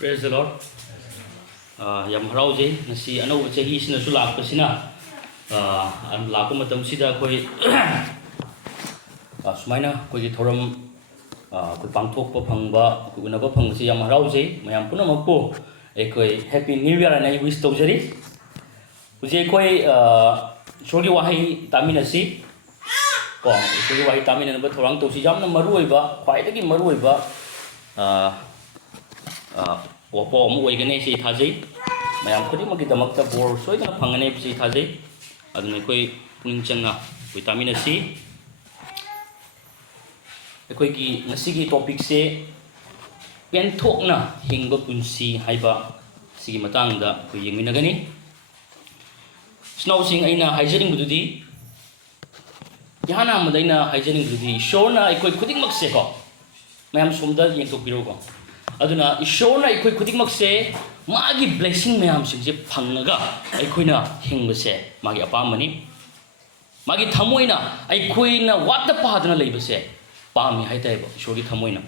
Praise the Lord. Yam harauze nasi anau chahi sina sulak pasina lakum matam sida koi sumaina koi thoram koi pangthok pa phangba koi unaba phang si yam harauze mayam punamakpo ekoi happy new year anai wish tawjari uje koi sorgi wahai taminasi ko sorgi wahai tamina ba thorang tawsi jamna maruiba khwaidagi maruiba wapo amu oigane si thajai mayam khudimagi damakta bor soidana phangane si thajai aduna koi puning changna vitamin C ekoi gi ngasi gi topic se penthokna hingba punsi haiba sigi matangda koi yengminagani snow sing aina hygienic bududi yahana madaina hygienic bududi shona ekoi khudimag se ko mayam somda yengtok biro ko aduna ishona ekoi khudimag se magi blessing mayam singje phangaga aikoina hingbase magi apamani magi thamoina aikoina wata padana leibase pami haitaibo ishori thamoina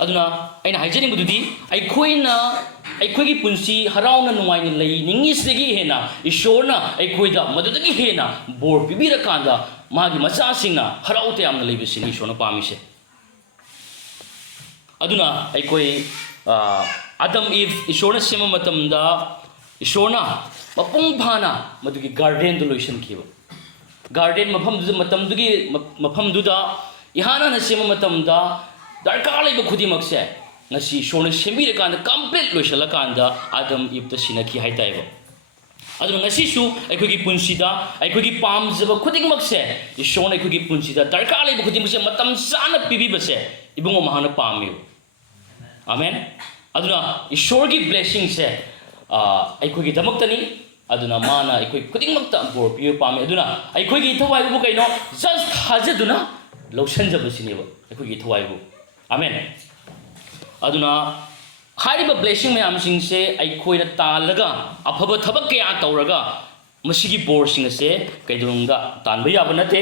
aduna aina hygienic bududi aikoina aikoigi punsi harauna numaini lei ningisdegi hena ishona aikoida madudagi hena bor bibira kanda magi macha singna haraute amna leibase ni ishona pamise aduna aikoi Adam Eve ishona sema matamda ishona mapung phana madugi garden do lotion kiba garden mafam du matam dugi mafam du da ihana na sema matamda darka laiba khudimak se ngasi ishona semi re kan complete lotion la kan da Adam Eve ta sinaki haitaiba adu ngasi su aikogi punsida aikogi pam jaba khudimak se ishona aikogi punsida darka laiba khudimak se matam sana pibi base ibungo mahana pami amen aduna ishorgi blessing se aikogi damaktani aduna mana aikoi kudingmakta bor piyo pame aduna aikogi thawai bu kaino just hajaduna lotion jabasiniba aikogi thawai bu amen aduna hariba blessing mayam sing se aikoida talaga afaba thabak kya tawraga masigi bor sing se kaidurunga tanba yaba nate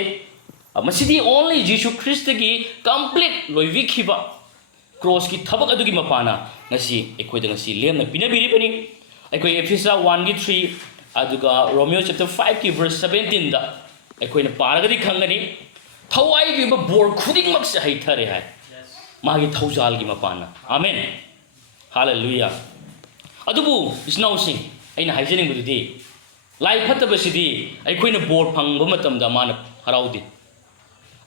masidi only Jesus Christ gi complete loivi khiba cross ki thabak adugi mapana ngasi ekoida ngasi lemna pinabiri pani ekoi Ephesians 1:3 aduga Romeo chapter 5 ki verse 17 da ekoina paragadi khangani thawai gi ba bor khuding mak se haithare hai magi thaujal gi mapana amen hallelujah adubu isnau sing aina hygienic bududi lai phattaba sidi ekoina bor phangba matam da mana haraudi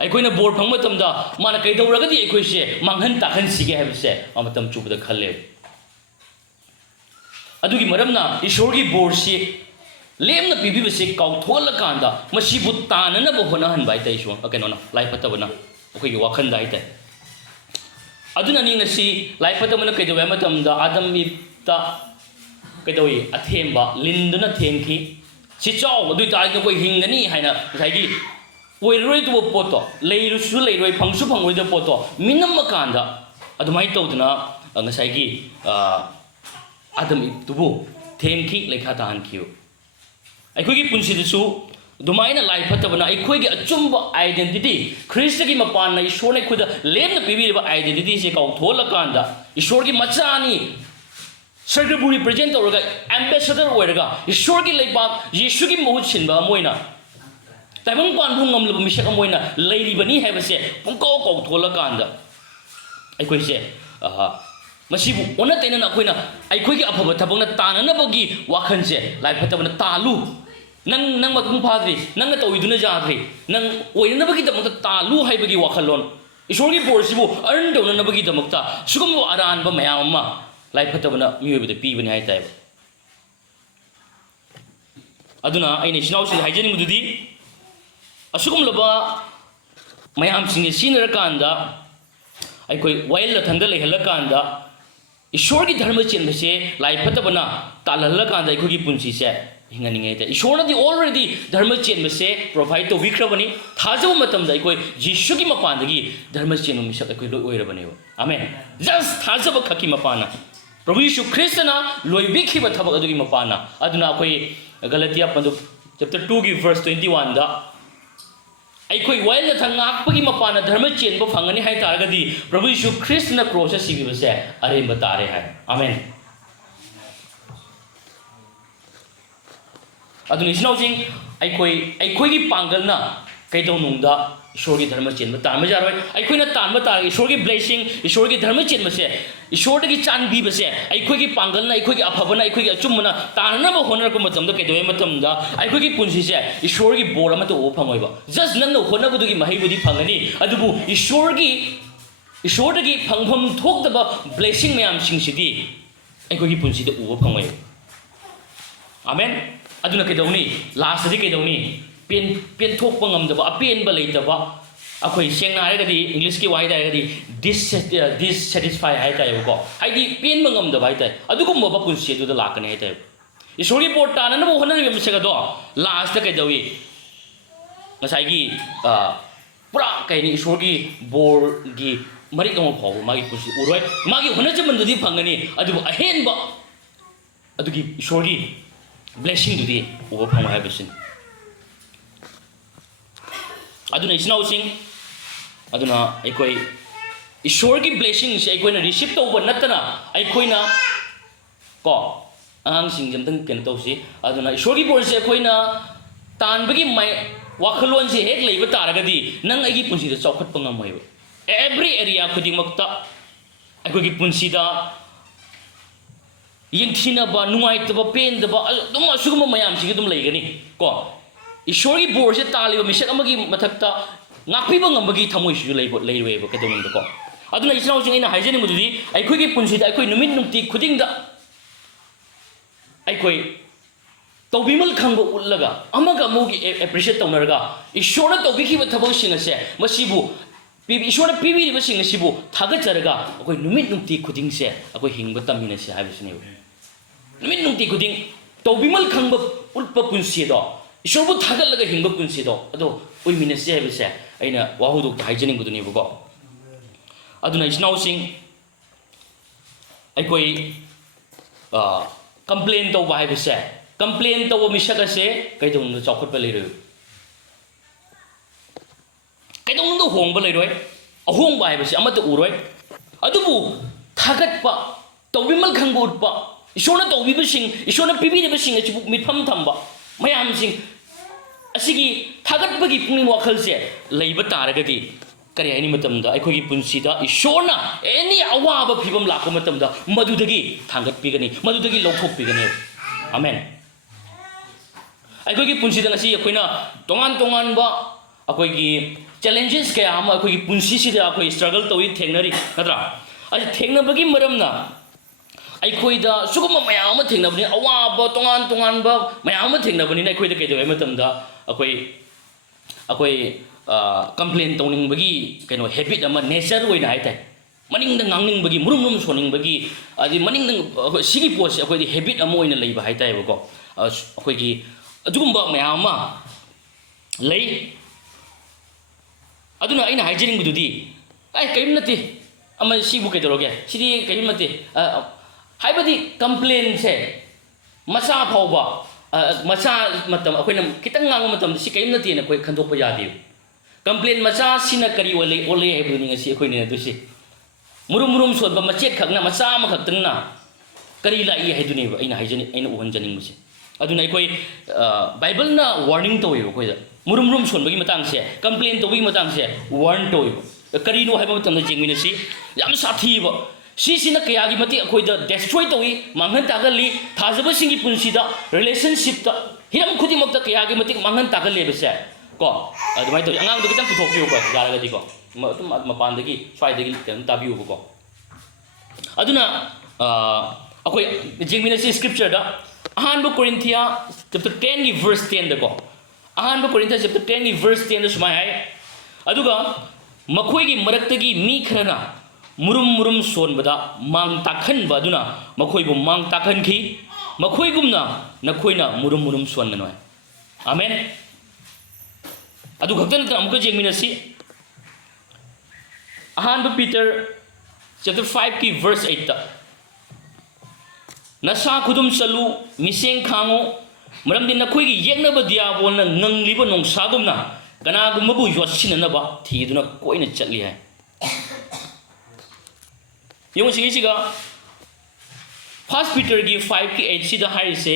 aikoina bor phang matam da mana kaidawragadi aikoise manghan takhan sige habse amatam chubda khalle adugi maramna ishorgi bor si lemna pibi base kauthola kanda masibu tanana bo hona han bai tai so okay no life patabana okay gi wakhan dai tai aduna ni ngasi life patabana kaidawa matam da adam ipta kaidawi athemba linduna themki si chaw adui tai ko hingani haina saigi oiroi tu poto leiru su leiroi phangsu phangoi da poto minam makanda adumai tawduna ngasai gi adam itubu themki lekha tahan kiyo aikoi gi punsi su dumaina life patabana aikoi gi achumba identity Christ gi mapana ishor na khuda lemna pibiriba identity se kaw thola kanda ishor gi machani Sargaburi present oraga ambassador oraga ishor gi leibak Yesu gi mohut sinba moina taibang pan bung ngam lu misek amoina leiri bani habase pungko ko thola kanda aikoi se masibu ona tena na koina aikoi gi afaba thabangna tanana bagi wakhan se lai phatabana talu nang matung phadri nang ta oiduna jadri nang oina bagi damta talu haibagi wakhalon ishorgi borsibu arn dona bagi damta sugum aran ba mayam ma lai phatabana miyobi da pi bani hai tai aduna aina sinau se hygienic mududi asugum laba mayam singe sinara kanda aikoi wail la thanda lehla kanda ishor gi dharma chen se lai phatabana talalla kanda aikoi gi punsi se hingani ngai ta ishor na di already dharma chen se provide to wikrabani thajaw matam da aikoi Jesu gi mapan da gi dharma chen mi sak aikoi loi oirabani amen just thajaba khaki mapana Prabhu Yesu Christ na loi bikhi ba thabak adugi mapana aduna akoi Galatia chapter 2 gi verse 21 da ꯑꯩꯈꯣꯏ ꯋꯥꯌꯦꯜ ꯊꯪ ꯉꯥꯛꯄꯒꯤ ꯃꯄꯥꯟꯅ ꯙꯔꯃ ꯆꯦꯟꯕ ꯐꯪꯒꯅꯤ ꯍꯥꯏ ꯇꯥꯔꯒꯗꯤ ꯄ꯭ꯔꯚꯨ ꯌꯤꯁꯨ ꯈ꯭ꯔꯤꯁꯇꯅ ꯀ꯭ꯔꯣꯁꯇ ꯁꯤꯕꯤꯕꯁꯦ ꯑꯔꯦꯝꯕ ꯇꯥꯔꯦ ꯍꯥꯏ amen ꯑꯗꯨꯅ ꯏꯆꯤꯟꯅꯥꯎꯁꯤꯡ ꯑꯩꯈꯣꯏꯒꯤ ꯄꯥꯡꯒꯜꯅ ꯀꯩꯗꯧꯅꯨꯡꯗ ꯏꯁꯣꯔꯒꯤ ꯙꯔꯃ ꯆꯦꯟꯕ ꯇꯥꯟꯕ ꯌꯥꯔꯣꯏ ꯑꯩꯈꯣꯏꯅ ꯇꯥꯟꯕ ꯇꯥꯔꯒ ꯏꯁꯣꯔꯒꯤ ꯕ꯭ꯂꯦꯁꯤꯡ ꯏꯁꯣꯔꯒꯤ ꯙꯔꯃ ꯆꯦꯟꯕꯁꯦ ꯏꯁꯣꯔꯗꯒꯤ ꯆꯥꯟꯕꯤꯕꯁꯦ ꯑꯩꯈꯣꯏꯒꯤ ꯄꯥꯡꯒꯜꯅ ꯑꯩꯈꯣꯏꯒꯤ ꯑꯐꯕꯅ ꯑꯩꯈꯣꯏꯒꯤ ꯑꯆꯨꯝꯕꯅ ꯇꯥꯟꯅꯅꯕ ꯍꯣꯠꯅꯔꯛꯄ ꯃꯇꯝꯗ ꯀꯩꯗꯧꯋꯦ ꯃꯇꯝꯗ ꯑꯩꯈꯣꯏꯒꯤ ꯄꯨꯟꯁꯤꯁꯦ ꯏꯁꯣꯔꯒꯤ ꯕꯣꯔ ꯑꯃꯠꯇ ꯎꯕ ꯐꯪꯉꯣꯏꯕ ꯖꯁ ꯅꯪꯅ ꯍꯣꯠꯅꯕꯗꯨꯒꯤ ꯃꯍꯩꯕꯨꯗꯤ ꯐꯪꯒꯅꯤ ꯑꯗꯨꯕꯨ ꯏꯁꯣꯔꯗꯒꯤ ꯐꯪꯐꯝ ꯊꯣꯛꯇꯕ ꯕ꯭ꯂꯦꯁꯤꯡ ꯃꯌꯥꯝꯁꯤꯡꯁꯤꯗꯤ ꯑꯩꯈꯣꯏꯒꯤ ꯄꯨꯟꯁꯤꯗ ꯎꯕ ꯐꯪꯉꯣꯏꯕ ꯑꯃꯦꯟ ꯑꯗꯨꯅ ꯀꯩꯗꯧꯅꯤ ꯂꯥꯁꯇꯗꯤ ꯀꯩꯗꯧꯅꯤ ꯄꯦꯟꯊꯣꯛꯄ ꯉꯝꯗꯕ ꯑꯄꯦꯟꯕ ꯂꯩꯇꯕ ꯑꯩꯈꯣꯏ ꯁꯦꯡꯅ ꯍꯥꯏꯔꯒꯗꯤ ꯏꯪꯂꯤꯁꯀꯤ ꯋꯥꯍꯩꯗ ꯍꯥꯏꯔꯒꯗꯤ ꯗꯤꯁꯁꯦꯇꯤꯁꯐꯥꯏ ꯍꯥꯏꯇꯥꯔꯦꯕꯀꯣ ꯍꯥꯏꯗꯤ ꯄꯦꯟꯕ ꯉꯝꯗꯕ ꯍꯥꯏꯇꯥꯔꯦ ꯑꯗꯨꯒꯨꯝꯕ ꯄꯨꯟꯁꯤ ꯑꯗꯨꯗ ꯂꯥꯛꯀꯅꯤ ꯍꯥꯏꯇꯥꯔꯦ ꯏꯁꯣꯔꯒꯤ ꯕꯣꯔ ꯇꯥꯅꯅꯕ ꯍꯣꯠꯅꯔꯤꯕ ꯃꯁꯛ ꯑꯗꯣ ꯂꯥꯁꯇ ꯀꯩꯗꯧꯏ ꯉꯁꯥꯏꯒꯤ ꯄꯨꯔꯥ ꯀꯩꯅꯤ ꯏꯁꯣꯔꯒꯤ ꯕꯣꯔꯒꯤ ꯃꯔꯤꯛ ꯑꯃ ꯐꯥꯎꯕ ꯃꯥꯒꯤ ꯄꯨꯟꯁꯤ ꯎꯔꯣꯏ ꯃꯥꯒꯤ ꯍꯣꯠꯅꯖꯃꯟꯗꯨꯗꯤ ꯐꯪꯒꯅꯤ ꯑꯗꯨꯕꯨ ꯑꯍꯦꯟꯕ ꯑꯗꯨꯒꯤ ꯏꯁꯣꯔꯒꯤ ꯕ꯭ꯂꯦꯁꯤꯡꯗꯨꯗꯤ ꯎꯕ ꯐꯪꯉꯣꯏ ꯍꯥꯏꯕꯁꯤꯅꯤ ꯑꯗꯨꯅ ꯏꯆꯤꯟꯅꯥꯎꯁꯤꯡ ꯑꯗꯨꯅ ꯑꯩꯈꯣꯏ ꯏꯁꯣꯔꯒꯤ ꯕ꯭ꯂꯦꯁꯤꯡꯁꯦ ꯑꯩꯈꯣꯏꯅ ꯔꯤꯁꯤꯞ ꯇꯧꯕ ꯅꯠꯇꯅ ꯑꯩꯈꯣꯏꯅ ꯀꯣ ꯑꯉꯥꯡꯁꯤꯡꯁꯦ ꯑꯝꯇꯪ ꯀꯩꯅꯣ ꯇꯧꯁꯤ ꯑꯗꯨꯅ ꯏꯁꯣꯔꯒꯤ ꯕꯣꯔꯁꯦ ꯑꯩꯈꯣꯏꯅ ꯇꯥꯟꯕꯒꯤ ꯋꯥꯈꯜꯂꯣꯟꯁꯦ ꯍꯦꯛ ꯂꯩꯕ ꯇꯥꯔꯒꯗꯤ ꯅꯪ ꯑꯩꯒꯤ ꯄꯨꯟꯁꯤꯗ ꯆꯥꯎꯈꯠꯄ ꯉꯝꯃꯣꯏꯕ ꯑꯦꯚ꯭ꯔꯤ ꯑꯦꯔꯤꯌꯥ ꯈꯨꯗꯤꯡꯃꯛꯇ ꯑꯩꯈꯣꯏꯒꯤ ꯄꯨꯟꯁꯤꯗ ꯌꯦꯡꯊꯤꯅꯕ ꯅꯨꯡꯉꯥꯏꯇꯕ ꯄꯦꯟꯗꯕ ꯑꯗꯨꯝ ꯑꯁꯤꯒꯨꯝꯕ ꯃꯌꯥꯝꯁꯤꯡ ꯑꯗꯨꯝ ꯂꯩꯒꯅꯤ ꯀꯣ ꯏꯁꯣꯔꯒꯤ ꯕꯣꯔꯁꯦ ꯇꯥꯜꯂꯤꯕ ꯃꯤꯁꯛ ꯑꯃꯒꯤ ꯃꯊꯛꯇ ꯉꯥꯛꯄꯤꯕ ꯉꯝꯕꯒꯤ ꯊꯃꯣꯏꯁꯤꯁꯨ ꯂꯩꯔꯣꯏꯕ ꯀꯩꯗꯧꯅꯨꯡꯗꯀꯣ ꯑꯗꯨꯅ ꯏꯆꯤꯟꯅꯥꯎꯁꯤꯡ ꯑꯩꯅ ꯍꯥꯏꯖꯅꯤꯡꯕꯗꯨꯗꯤ ꯑꯩꯈꯣꯏꯒꯤ ꯄꯨꯟꯁꯤꯗ ꯑꯩꯈꯣꯏ ꯅꯨꯃꯤꯠ ꯅꯨꯡꯇꯤ ꯈꯨꯗꯤꯡꯗ ꯑꯩꯈꯣꯏ ꯇꯧꯕꯤꯃꯜ ꯈꯪꯕ ꯎꯠꯂꯒ ꯑꯃꯒ ꯑꯃꯒꯤ ꯑꯦꯄ꯭ꯔꯤꯁꯤꯌꯦꯠ ꯇꯧꯅꯔꯒ ꯏꯁꯣꯔꯅ ꯇꯧꯕꯤꯈꯤꯕ ꯊꯕꯛꯁꯤꯡ ꯑꯁꯦ ꯃꯁꯤꯕꯨ ꯏꯁꯣꯔꯅ ꯄꯤꯕꯤꯔꯤꯕꯁꯤꯡ ꯑꯁꯤꯕꯨ ꯊꯥꯒꯠꯆꯔꯒ ꯑꯩꯈꯣꯏ ꯅꯨꯃꯤꯠ ꯅꯨꯡꯇꯤ ꯈꯨꯗꯤꯡꯁꯦ ꯑꯩꯈꯣꯏ ꯍꯤꯡꯕ ꯇꯝꯃꯤꯟꯅꯁꯤ ꯍꯥꯏꯕꯁꯤꯅꯦꯕ ꯅꯨꯃꯤꯠ ꯅꯨꯡꯇꯤ ꯈꯨꯗꯤꯡ ꯇꯧꯕꯤꯃꯜ ꯈꯪꯕ ꯎꯠꯄ ꯄꯨꯟꯁꯤꯗꯣ ꯏꯁꯣꯔꯕꯨ ꯊꯥꯒꯠꯂꯒ ꯍꯤꯡꯕ ꯄꯨꯟꯁꯤꯗꯣ ꯑꯗꯣ ꯑꯣꯏꯃꯤꯟꯅꯁꯤ ꯍꯥꯏꯕꯁꯦ ꯑꯩꯅ ꯋꯥꯍꯧꯗꯣꯛꯇ ꯍꯥꯏꯖꯅꯤꯡꯕꯗꯨꯅꯦꯕꯀꯣ ꯑꯗꯨꯅ ꯏꯆꯤꯟꯅꯥꯎꯁꯤꯡ ꯑꯩꯈꯣꯏ ꯀꯝꯄ꯭ꯂꯦꯟ ꯇꯧꯕ ꯍꯥꯏꯕꯁꯦ ꯀꯝꯄ꯭ꯂꯦꯟ ꯇꯧꯕ ꯃꯤꯁꯛ ꯑꯁꯦ ꯀꯩꯗꯧꯅꯨꯡꯗ ꯆꯥꯎꯈꯠꯄ ꯂꯩꯔꯣꯏ ꯀꯩꯗꯧꯅꯨꯡꯗ ꯍꯣꯡꯕ ꯂꯩꯔꯣꯏ ꯑꯍꯣꯡꯕ ꯍꯥꯏꯕꯁꯤ ꯑꯃꯠꯇ ꯎꯔꯣꯏ ꯑꯗꯨꯕꯨ ꯊꯥꯒꯠꯄ ꯇꯧꯕꯤꯃꯜ ꯈꯪꯕ ꯎꯠꯄ ꯏꯁꯣꯔꯅ ꯇꯧꯕꯤꯕꯁꯤꯡ ꯏꯁꯣꯔꯅ ꯄꯤꯕꯤꯔꯤꯕꯁꯤꯡ ꯑꯁꯤꯕꯨ ꯃꯤꯠꯐꯝ ꯊꯝꯕ ꯃꯌꯥꯝꯁꯤꯡ ꯑꯁꯤꯒꯤ ꯊꯥꯒꯠꯄꯒꯤ ꯄꯨꯛꯅꯤꯡ ꯋꯥꯈꯜꯁꯦ ꯂꯩꯕ ꯇꯥꯔꯒꯗꯤ ꯀꯔꯤ ꯍꯥꯏꯅꯤ ꯃꯇꯝꯗ ꯑꯩꯈꯣꯏꯒꯤ ꯄꯨꯟꯁꯤꯗ ꯏꯁꯣꯔꯅ ꯑꯦꯅꯤ ꯑꯋꯥꯕ ꯐꯤꯕꯝ ꯂꯥꯛꯄ ꯃꯇꯝꯗ ꯃꯗꯨꯗꯒꯤ ꯊꯥꯡꯒꯠꯄꯤꯒꯅꯤ ꯃꯗꯨꯗꯒꯤ ꯂꯧꯊꯣꯛꯄꯤꯒꯅꯤ ꯑꯃꯦꯟ ꯑꯩꯈꯣꯏꯒꯤ ꯄꯨꯟꯁꯤꯗ ꯉꯁꯤ ꯑꯩꯈꯣꯏꯅ ꯇꯣꯉꯥꯟ ꯇꯣꯉꯥꯟꯕ ꯑꯩꯈꯣꯏꯒꯤ ꯆꯦꯂꯦꯟꯖꯦꯁ ꯀꯌా ꯑꯃ ꯑꯩꯈꯣꯏꯒꯤ ꯄꯨꯟꯁꯤꯁꯤꯗ ꯑꯩꯈꯣꯏ ꯁ꯭ꯇ꯭ꯔꯒꯜ ꯇꯧꯏ ꯊꯦꯡꯅꯔꯤ ꯅꯠꯇ꯭ꯔꯥ ꯑꯁꯤ ꯊꯦꯡꯅꯕꯒꯤ ꯃꯔꯝꯅ ꯑꯩꯈꯣꯏꯗ ꯁꯤꯒꯨꯝꯕ ꯃꯌꯥꯝ ꯑꯃ ꯊꯦꯡꯅꯕꯅꯤꯅ ꯑꯋꯥꯕ ꯇꯣꯉꯥꯟ ꯇꯣꯉꯥꯟꯕ ꯃꯌꯥꯝ ꯑꯃ ꯊꯦꯡꯅꯕꯅꯤꯅ ꯑꯩꯈꯣꯏꯗ ꯀꯩꯗꯧꯋꯦ ꯃꯇꯝꯗ ꯑꯩꯈꯣꯏ ꯀꯝꯄ꯭ꯂꯦꯟ ꯇꯧꯅꯤꯡꯕꯒꯤ ꯀꯩꯅꯣ ꯍꯦꯕꯤꯠ ꯑꯃ ꯅꯦꯆꯔ ꯑꯣꯏꯅ ꯍꯥꯏꯇꯥꯔꯦ ꯃꯅꯤꯡꯗ ꯉꯥꯡꯅꯤꯡꯕꯒꯤ ꯃꯨꯔꯨꯝ ꯃꯨꯔꯨꯝ ꯁꯣꯟꯅꯤꯡꯕꯒꯤ ꯑꯗꯩ ꯃꯅꯤꯡꯗ ꯁꯤꯒꯤ ꯄꯣꯠꯁꯦ ꯑꯩꯈꯣꯏꯗꯤ ꯍꯦꯕꯤꯠ ꯑꯃ ꯑꯣꯏꯅ ꯂꯩꯕ ꯍꯥꯏꯇꯥꯔꯦꯕꯀꯣ ꯑꯩꯈꯣꯏꯒꯤ ꯑꯗꯨꯒꯨꯝꯕ ꯃꯌꯥꯝ ꯑꯃ ꯂꯩ ꯑꯗꯨꯅ ꯑꯩꯅ ꯍꯥꯏꯖꯅꯤꯡꯕꯗꯨꯗꯤ ꯀꯔꯤꯝ ꯅꯠꯇꯦ ꯑꯃ ꯁꯤꯕꯨ ꯀꯩꯗꯧꯔꯒꯦ ꯁꯤꯗꯤ ꯀꯔꯤꯝ ꯅꯠꯇꯦ ꯍꯥꯏꯕꯗꯤ ꯀꯝꯄ꯭ꯂꯦꯟꯁꯦ ꯃꯆꯥ ꯐꯥꯎꯕ ꯃꯆꯥ ꯃꯇꯝ ꯑꯩꯈꯣꯏꯅ ꯈꯤꯇꯪ ꯉꯥꯡꯕ ꯃꯇꯝꯗ ꯁꯤ ꯀꯔꯤꯝ ꯅꯠꯇꯦꯅ ꯑꯩꯈꯣꯏ ꯈꯟꯗꯣꯛꯄ ꯌꯥꯗꯦꯕ ꯀꯝꯄ꯭ꯂꯦꯟ ꯃꯆꯥꯁꯤꯅ ꯀꯔꯤ ꯑꯣꯜꯂꯛꯏ ꯍꯥꯏꯕꯗꯨꯅꯤ ꯉꯁꯤ ꯑꯩꯈꯣꯏꯅ ꯑꯗꯨꯁꯤ ꯃꯨꯔꯨꯝ ꯃꯨꯔꯨꯝ ꯁꯣꯟꯕ ꯃꯆꯦꯠꯈꯛꯅ ꯃꯆꯥ ꯑꯃꯈꯛꯇꯪꯅ ꯀꯔꯤ ꯂꯥꯛꯏ ꯍꯥꯏꯗꯨꯅꯦꯕ ꯑꯩꯅ ꯎꯍꯟꯖꯅꯤꯡꯕꯁꯦ ꯑꯗꯨꯅ ꯑꯩꯈꯣꯏ ꯕꯥꯏꯕꯜꯅ ꯋꯥꯔꯅꯤꯡ ꯇꯧꯋꯦꯕ ꯑꯩꯈꯣꯏꯗ ꯃꯨꯔꯨꯝ ꯃꯨꯔꯨꯝ ꯁꯣꯟꯕꯒꯤ ꯃꯇꯥꯡꯁꯦ ꯀꯝꯄ꯭ꯂꯦꯟ ꯇꯧꯕꯒꯤ ꯃꯇꯥꯡꯁꯦ ꯋꯥꯔꯟ ꯇꯧꯋꯦꯕ ꯀꯔꯤꯅꯣ ꯍꯥꯏꯕ ꯃꯇꯝꯗ ꯌꯦꯡꯃꯤꯟꯅꯁꯤ ꯌꯥꯝ ꯁꯥꯊꯤꯕ ꯁꯤꯁꯤꯅ ꯀꯌꯥꯒꯤ ꯃꯇꯤꯛ ꯑꯩꯈꯣꯏꯗ ꯗꯦꯁꯇ꯭ꯔꯣꯏ ꯇꯧꯏ ꯃꯥꯡꯍꯟ ꯇꯥꯛꯍꯜꯂꯤ ꯊꯥꯖꯕꯁꯤꯡꯒꯤ ꯄꯨꯟꯁꯤꯗ ꯔꯤꯂꯦꯁꯟꯁꯤꯞꯇ ꯍꯤꯔꯝ ꯈꯨꯗꯤꯡꯃꯛꯇ ꯀꯌꯥꯒꯤ ꯃꯇꯤꯛ ꯃꯥꯡꯍꯟ ꯇꯥꯛꯍꯜꯂꯦꯕꯁꯦ ꯀꯣ ꯑꯗꯨꯃꯥꯏꯅ ꯇꯧꯋꯤ ꯑꯉꯥꯡꯗꯣ ꯈꯤꯇꯪ ꯄꯨꯊꯣꯛꯄꯤꯌꯨꯀꯣ ꯌꯥꯔꯒꯗꯤꯀꯣ ꯑꯗꯨꯝ ꯃꯄꯥꯟꯗꯒꯤ ꯁ꯭ꯋꯥꯏꯗꯒꯤ ꯀꯩꯅꯣ ꯇꯥꯕꯤꯌꯨꯕꯀꯣ ꯑꯗꯨꯅ ꯑꯩꯈꯣꯏ ꯌꯦꯡꯃꯤꯟꯅꯁꯤ ꯁ꯭ꯀ꯭ꯔꯤꯞꯆꯔꯗ ꯑꯍꯥꯟꯕ ꯀꯣꯔꯤꯟꯊꯤꯌꯥ ꯆꯦꯞꯇꯔ 10ꯒꯤ ꯚꯔꯁ 10ꯗꯀꯣ ꯑꯍꯥꯟꯕ ꯀꯣꯔꯤꯟꯊꯤꯌꯥ ꯆꯦꯞꯇꯔ 10ꯒꯤ ꯚꯔꯁ 10ꯗ ꯁꯨꯃꯥꯏꯅ ꯍꯥꯏ ꯑꯗꯨꯒ ꯃꯈꯣꯏꯒꯤ ꯃꯔꯛꯇꯒꯤ ꯃꯤ ꯈꯔꯅ ꯃꯨꯔꯨꯝ ꯃꯨꯔꯨꯝ ꯁꯣꯟꯕꯗ ꯃꯥꯡ ꯇꯥꯛꯍꯟꯕ ꯑꯗꯨꯅ ꯃꯈꯣꯏꯕꯨ ꯃꯥꯡ ꯇꯥꯛꯍꯟꯈꯤ ꯃꯈꯣꯏꯒꯨꯝꯅ ꯅꯈꯣꯏꯅ ꯃꯨꯔꯨꯝ ꯃꯨꯔꯨꯝ ꯁꯣꯟꯒꯅꯨ ꯍꯥꯏ ꯑꯃꯦꯟ ꯑꯗꯨ ꯈꯛꯇ ꯅꯠꯇꯅ ꯑꯃꯨꯛꯀ ꯌꯦꯡꯃꯤꯟꯅꯁꯤ ꯑꯍꯥꯟꯕ ꯄꯤꯇꯔ ꯆꯦꯞꯇꯔ 5ꯒꯤ ꯚꯔꯁ 8ꯇ ꯅꯁꯥ ꯈꯨꯗꯨꯝ ꯆꯜꯂꯨ ꯃꯤꯁꯦꯡ ꯈꯥꯡꯉꯨ ꯃꯔꯝꯗꯤ ꯅꯈꯣꯏꯒꯤ ꯌꯦꯛꯅꯕ ꯗꯤꯌꯥꯕꯣꯜꯅ ꯉꯪꯂꯤꯕ ꯅꯣꯡꯁꯥꯒꯨꯝꯅ ꯀꯅꯥꯒꯨꯝꯕꯕꯨ ꯌꯣꯠꯁꯤꯟꯅꯅꯕ ꯊꯤꯗꯨꯅ ꯀꯣꯏꯅ ꯆꯠꯂꯤ ꯍꯥꯏ ꯌꯦꯡꯉꯨ ꯁꯤꯒꯤꯁꯤꯒ 1 Peterꯒꯤ 5:8 ꯍꯥꯏꯔꯤꯁꯦ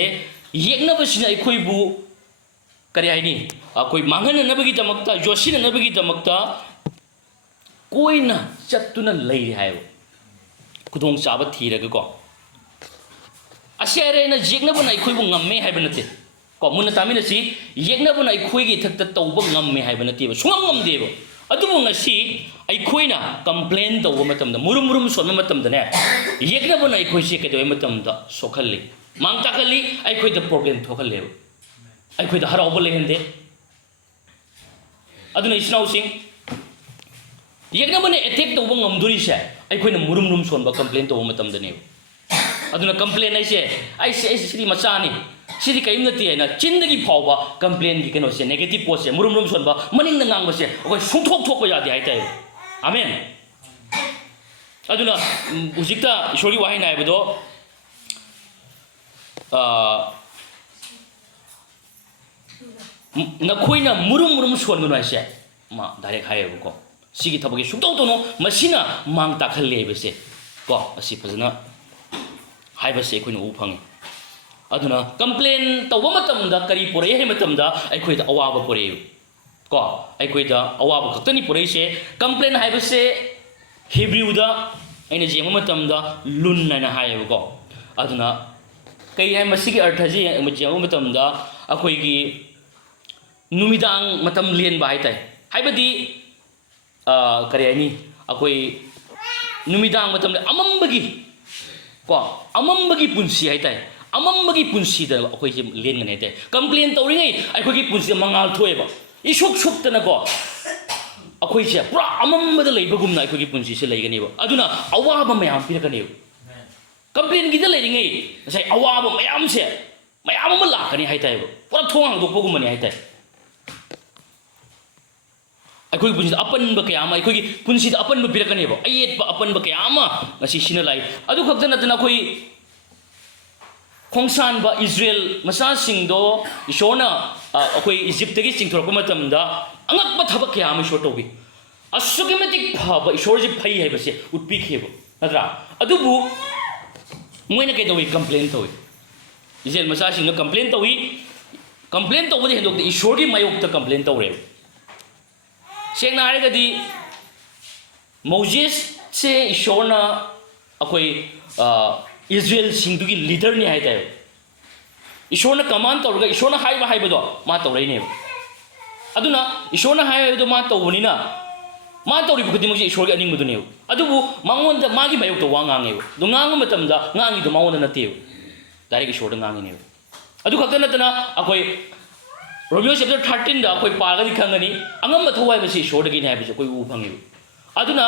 ꯌꯦꯛꯅꯕꯁꯤꯅ ꯑꯩꯈꯣꯏꯕꯨ ꯀꯔꯤ ꯍꯥꯏꯅꯤ ꯑꯩꯈꯣꯏ ꯃꯥꯡꯍꯟꯅꯅꯕꯒꯤꯗꯃꯛꯇ ꯌꯣꯠꯁꯤꯟꯅꯅꯕꯒꯤꯗꯃꯛꯇ ꯀꯣꯏꯅ ꯆꯠꯇꯨꯅ ꯂꯩꯔꯤ ꯍꯥꯏꯕ ꯈꯨꯗꯣꯡꯆꯥꯕ ꯊꯤꯔꯒꯀꯣ ꯑꯁꯤ ꯍꯥꯏꯔꯦꯅ ꯌꯦꯛꯅꯕꯅ ꯑꯩꯈꯣꯏꯕꯨ ꯉꯝꯃꯦ ꯍꯥꯏꯕ ꯅꯠꯇꯦ ꯀꯣ ꯃꯨꯟꯅ ꯇꯥꯃꯤꯟꯅꯁꯤ ꯌꯦꯛꯅꯕꯅ ꯑꯩꯈꯣꯏꯒꯤ ꯏꯊꯛꯇ ꯇꯧꯕ ꯉꯝꯃꯦ ꯍꯥꯏꯕ ꯅꯠꯇꯦꯕ ꯁꯨꯡꯉꯝ ꯉꯝꯗꯦꯕ ꯑꯗꯨꯕꯨ ꯉꯁꯤ ꯑꯩꯈꯣꯏꯅ ꯀꯝꯄ꯭ꯂꯦꯟ ꯇꯧꯕ ꯃꯇꯝꯗ ꯃꯨꯔꯨꯝ ꯃꯨꯔꯨꯝ ꯁꯣꯟꯕ ꯃꯇꯝꯗꯅꯦ ꯌꯦꯛꯅꯕꯅ ꯑꯩꯈꯣꯏꯁꯦ ꯀꯩꯗꯧꯕ ꯃꯇꯝꯗ ꯁꯣꯛꯍꯜꯂꯤ ꯃꯥꯡ ꯇꯥꯛꯍꯜꯂꯤ ꯑꯩꯈꯣꯏꯗ ꯄ꯭ꯔꯣꯕ꯭ꯂꯦꯝ ꯊꯣꯛꯍꯜꯂꯦꯕ ꯑꯩꯈꯣꯏꯗ ꯍꯔꯥꯎꯕ ꯂꯩꯍꯟꯗꯦ ꯑꯗꯨꯅ ꯏꯆꯤꯟꯅꯥꯎꯁꯤꯡ ꯌꯦꯛꯅꯕꯅ ꯑꯦꯇꯦꯛ ꯇꯧꯕ ꯉꯝꯗꯣꯔꯤꯁꯦ ꯑꯩꯈꯣꯏꯅ ꯃꯨꯔꯨꯝ ꯃꯨꯔꯨꯝ ꯁꯣꯟꯕ ꯀꯝꯄ꯭ꯂꯦꯟ ꯇꯧꯕ ꯃꯇꯝꯗꯅꯦꯕ ꯑꯗꯨꯅ ꯀꯝꯄ꯭ꯂꯦꯟ ꯍꯥꯏꯁꯦ ꯑꯩꯁꯦ ꯁꯤꯗꯤ ꯃꯆꯥꯅꯤ ꯁꯤꯗꯤ ꯀꯔꯤꯝ ꯅꯠꯇꯦ ꯍꯥꯏꯅ ꯆꯤꯟꯗꯒꯤ ꯐꯥꯎꯕ ꯀꯝꯄ꯭ꯂꯦꯟꯒꯤ ꯀꯩꯅꯣꯁꯦ ꯅꯦꯒꯦꯇꯤꯚ ꯄꯣꯠꯁꯦ ꯃꯨꯔꯨꯝ ꯃꯨꯔꯨꯝ ꯁꯣꯟꯕ ꯃꯅꯤꯡꯗ ꯉꯥꯡꯕꯁꯦ ꯑꯩꯈꯣই ꯁꯨꯡꯊꯣꯛ ꯊꯣꯛꯄ ꯌꯥꯗꯦ ꯍꯥꯏꯇꯥꯔꯦ 아멘 ꯑꯗꯨꯅ ꯍꯧꯖꯤꯛꯇ ꯏꯁꯣꯔꯒꯤ ꯋꯥꯍꯩꯅ ꯍꯥꯏꯕꯗꯣ ꯅꯈꯣꯏꯅ ꯃꯨꯔꯨꯝ ꯃꯨꯔꯨꯝ ꯁꯣꯟꯒꯅꯨ ꯍꯥꯏꯁꯦ ꯃꯥ ꯗꯥꯏꯔꯦꯛ ꯍꯥꯏꯌꯦꯕꯀꯣ ꯁꯤꯒꯤ ꯊꯕꯛꯁꯦ ꯁꯨꯡꯇꯧ ꯇꯧꯅꯣ ꯃꯁꯤꯅ ꯃꯥꯡ ꯇꯥꯛꯍꯜꯂꯦ ꯍꯥꯏꯕꯁꯦ ꯀꯣ ꯑꯁꯤ ꯐꯖꯅ ꯍꯥꯏꯕꯁꯦ ꯑꯩꯈꯣꯏꯅ ꯎꯕ ꯐꯪꯉꯤ ꯑꯗꯨꯅ ꯀꯝꯄ꯭ꯂꯦꯟ ꯇꯧꯕ ꯃꯇꯝꯗ ꯀꯔꯤ ꯄꯨꯔꯛꯏ ꯍꯥꯏꯕ ꯃꯇꯝꯗ ꯑꯩꯈꯣꯏꯗ ꯑꯋꯥꯕ ꯄꯨꯔꯛꯏ ꯀꯣ ꯑꯩꯈꯣꯏꯗ ꯑꯋꯥꯕ ꯈꯛꯇꯅꯤ ꯄꯨꯔꯛꯏꯁꯦ ꯀꯝꯄ꯭ꯂꯦꯟ ꯍꯥꯏꯕꯁꯦ ꯍꯤꯕ꯭ꯔꯤꯌꯨꯗ ꯑꯩꯅ ꯌꯦꯡꯕ ꯃꯇꯝꯗ ꯂꯨꯟ ꯍꯥꯏꯅ ꯍꯥꯏꯌꯦꯕꯀꯣ ꯑꯗꯨꯅ ꯀꯩ ꯍꯥꯏ ꯃꯁꯤꯒꯤ ꯑꯔꯊꯁꯤ ꯌꯦꯡꯕ ꯃꯇꯝꯗ ꯑꯩꯈꯣꯏꯒꯤ ꯅꯨꯃꯤꯗꯥꯡ ꯃꯇꯝ ꯂꯦꯟꯕ ꯍꯥꯏꯇꯥꯔꯦ ꯍꯥꯏꯕꯗꯤ ꯀꯔꯤ ꯍꯥꯏꯅꯤ ꯑꯩꯈꯣꯏ ꯅꯨꯃꯤꯗꯥꯡ ꯃꯇꯝꯗ ꯑꯃꯝꯕꯒꯤ ꯀꯣ ꯑꯃꯝꯕꯒꯤ ꯄꯨꯟꯁꯤ ꯍꯥꯏꯇꯥꯔꯦ ꯑꯃꯝꯕꯒꯤ ꯄꯨꯟꯁꯤꯗ ꯑꯩꯈꯣꯏꯁꯦ ꯂꯦꯟꯒꯅꯤ ꯍꯥꯏꯇꯥꯔꯦ ꯀꯝꯄ꯭ꯂꯦꯟ ꯇꯧꯔꯤꯉꯩ ꯑꯩꯈꯣꯏꯒꯤ ꯄꯨꯟꯁꯤꯗ ꯃꯉꯥꯜ ꯊꯣꯛꯑꯦꯕ ꯏꯁꯨꯛ ꯁꯨꯛꯇꯅꯀꯣ ꯑꯩꯈꯣꯏꯁꯦ ꯄꯨꯔꯥ ꯑꯃꯝꯕꯗ ꯂꯩꯕꯒꯨꯝꯅ ꯑꯩꯈꯣꯏꯒꯤ ꯄꯨꯟꯁꯤꯁꯦ ꯂꯩꯒꯅꯦꯕ ꯑꯗꯨꯅ ꯑꯋꯥꯕ ꯃꯌꯥꯝ ꯄꯤꯔꯛꯀꯅꯦꯕ ꯀꯝꯄ꯭ꯂꯦꯟꯒꯤꯗ ꯂꯩꯔꯤꯉꯩ ꯉꯁꯥꯏ ꯑꯋꯥꯕ ꯃꯌꯥꯝꯁꯦ ꯃꯌꯥꯝ ꯑꯃ ꯂꯥꯛꯀꯅꯤ ꯍꯥꯏꯇꯥꯔꯦꯕ ꯄꯨꯔꯥ ꯊꯣꯡ ꯍꯥꯡꯗꯣꯛꯄꯒꯨꯝꯕꯅꯤ ꯍꯥꯏꯇꯥꯔꯦ ꯑꯩꯈꯣꯏꯒꯤ ꯄꯨꯟꯁꯤꯗ ꯑꯄꯟꯕ ꯀꯌꯥ ꯑꯃ ꯑꯩꯈꯣꯏꯒꯤ ꯄꯨꯟꯁꯤꯗ ꯑꯄꯟꯕ ꯄꯤꯔꯛꯀꯅꯦꯕ ꯑꯌꯦꯠꯄ ꯑꯄꯟꯕ ꯀꯌా ꯑꯃ ꯉꯁꯤ ꯁꯤꯅ ꯂꯥꯛꯏ ꯑꯗꯨ ꯈꯛꯇ ꯅꯠꯇꯅ ꯑꯩꯈꯣꯏ ꯈꯣꯡꯁꯥꯟꯕ ꯏꯖ꯭ꯔꯦꯜ ꯃꯆꯥꯁꯤꯡꯗꯣ ꯏꯁꯣꯔꯅ ꯑꯩꯈꯣꯏ ꯏꯖꯤꯞꯇꯒꯤ ꯆꯤꯡꯊꯣꯔꯛꯄ ꯃꯇꯝꯗ ꯑꯉꯛꯄ ꯊꯕꯛ ꯀꯌꯥ ꯑꯃ ꯏꯁꯣꯔ ꯇꯧꯕꯤ ꯑꯁꯨꯛꯀꯤ ꯃꯇꯤꯛ ꯐꯕ ꯏꯁꯣꯔꯁꯤ ꯐꯩ ꯍꯥꯏꯕꯁꯦ ꯎꯠꯄꯤꯈꯤꯕ ꯅꯠꯇ꯭ꯔꯥ ꯑꯗꯨꯕꯨ ꯃꯣꯏꯅ ꯀꯩꯗꯧꯏ ꯀꯝꯄ꯭ꯂꯦꯟ ꯇꯧꯏ ꯏꯖ꯭ꯔꯦꯜ ꯃꯆꯥꯁꯤꯡꯅ ꯀꯝꯄ꯭ꯂꯦꯟ ꯇꯧꯏ ꯀꯝꯄ꯭ꯂꯦꯟ ꯇꯧꯕꯗ ꯍꯦꯟꯗꯣꯛꯇꯦ ꯏꯁꯣꯔꯒꯤ ꯃꯥꯌꯣꯛꯇ ꯀꯝꯄ꯭ꯂꯦꯟ ꯇꯧꯔꯦꯕ ꯁꯦꯡꯅ ꯍꯥꯏꯔꯒꯗꯤ ꯃꯣꯖꯦꯁꯁꯦ ꯏꯁꯣꯔꯅ ꯑꯩꯈꯣꯏ ꯏꯖ꯭ꯔꯦꯜꯁꯤꯡꯗꯨꯒꯤ ꯂꯤꯗꯔꯅꯤ ꯍꯥꯏꯇꯥꯔꯦ ꯏꯁꯣꯔꯅ ꯀꯃꯥꯟ ꯇꯧꯔꯒ ꯏꯁꯣꯔꯅ ꯍꯥꯏꯕꯗꯣ ꯃꯥ ꯇꯧꯔꯛꯏꯅꯦꯕ ꯑꯗꯨꯅ ꯏꯁꯣꯔꯅ ꯍꯥꯏꯕꯗꯣ ꯃꯥ ꯇꯧꯕꯅꯤꯅ ꯃꯥ ꯇꯧꯔꯤꯕ ꯈꯨꯗꯤꯡꯃꯛꯁꯦ ꯏꯁꯣꯔꯒꯤ ꯑꯅꯤꯡꯕꯗꯨꯅꯦꯕ ꯑꯗꯨꯕꯨ ꯃꯉꯣꯟꯗ ꯃꯥꯒꯤ ꯃꯥꯌꯣꯛꯇ ꯋꯥ ꯉꯥꯡꯉꯦꯕ ꯑꯗꯨ ꯉꯥꯡꯕ ꯃꯇꯝꯗ ꯉꯥꯡꯉꯤꯗꯣ ꯃꯉꯣꯟꯗ ꯅꯠꯇꯦꯕ ꯗꯥꯏꯔꯦꯛ ꯏꯁꯣꯔꯗ ꯉꯥꯡꯉꯤꯅꯦꯕ ꯑꯗꯨ ꯈꯛꯇ ꯅꯠꯇꯅ ꯑꯩꯈꯣꯏ ꯔꯣꯃꯤꯌꯣ ꯆꯦꯞꯇꯔ 13ꯗ ꯑꯩꯈꯣই ꯄꯥꯔꯒꯗꯤ ꯈꯪꯒꯅꯤ ꯑꯉꯝꯕ ꯊꯧ ꯍꯥꯏꯕꯁꯤ ꯏꯁꯣꯔꯗꯒꯤꯅꯤ ꯍꯥꯏꯕꯁꯦ ꯑꯩꯈꯣꯏ ꯎꯕ ꯐꯪꯉꯦꯕ ꯑꯗꯨꯅ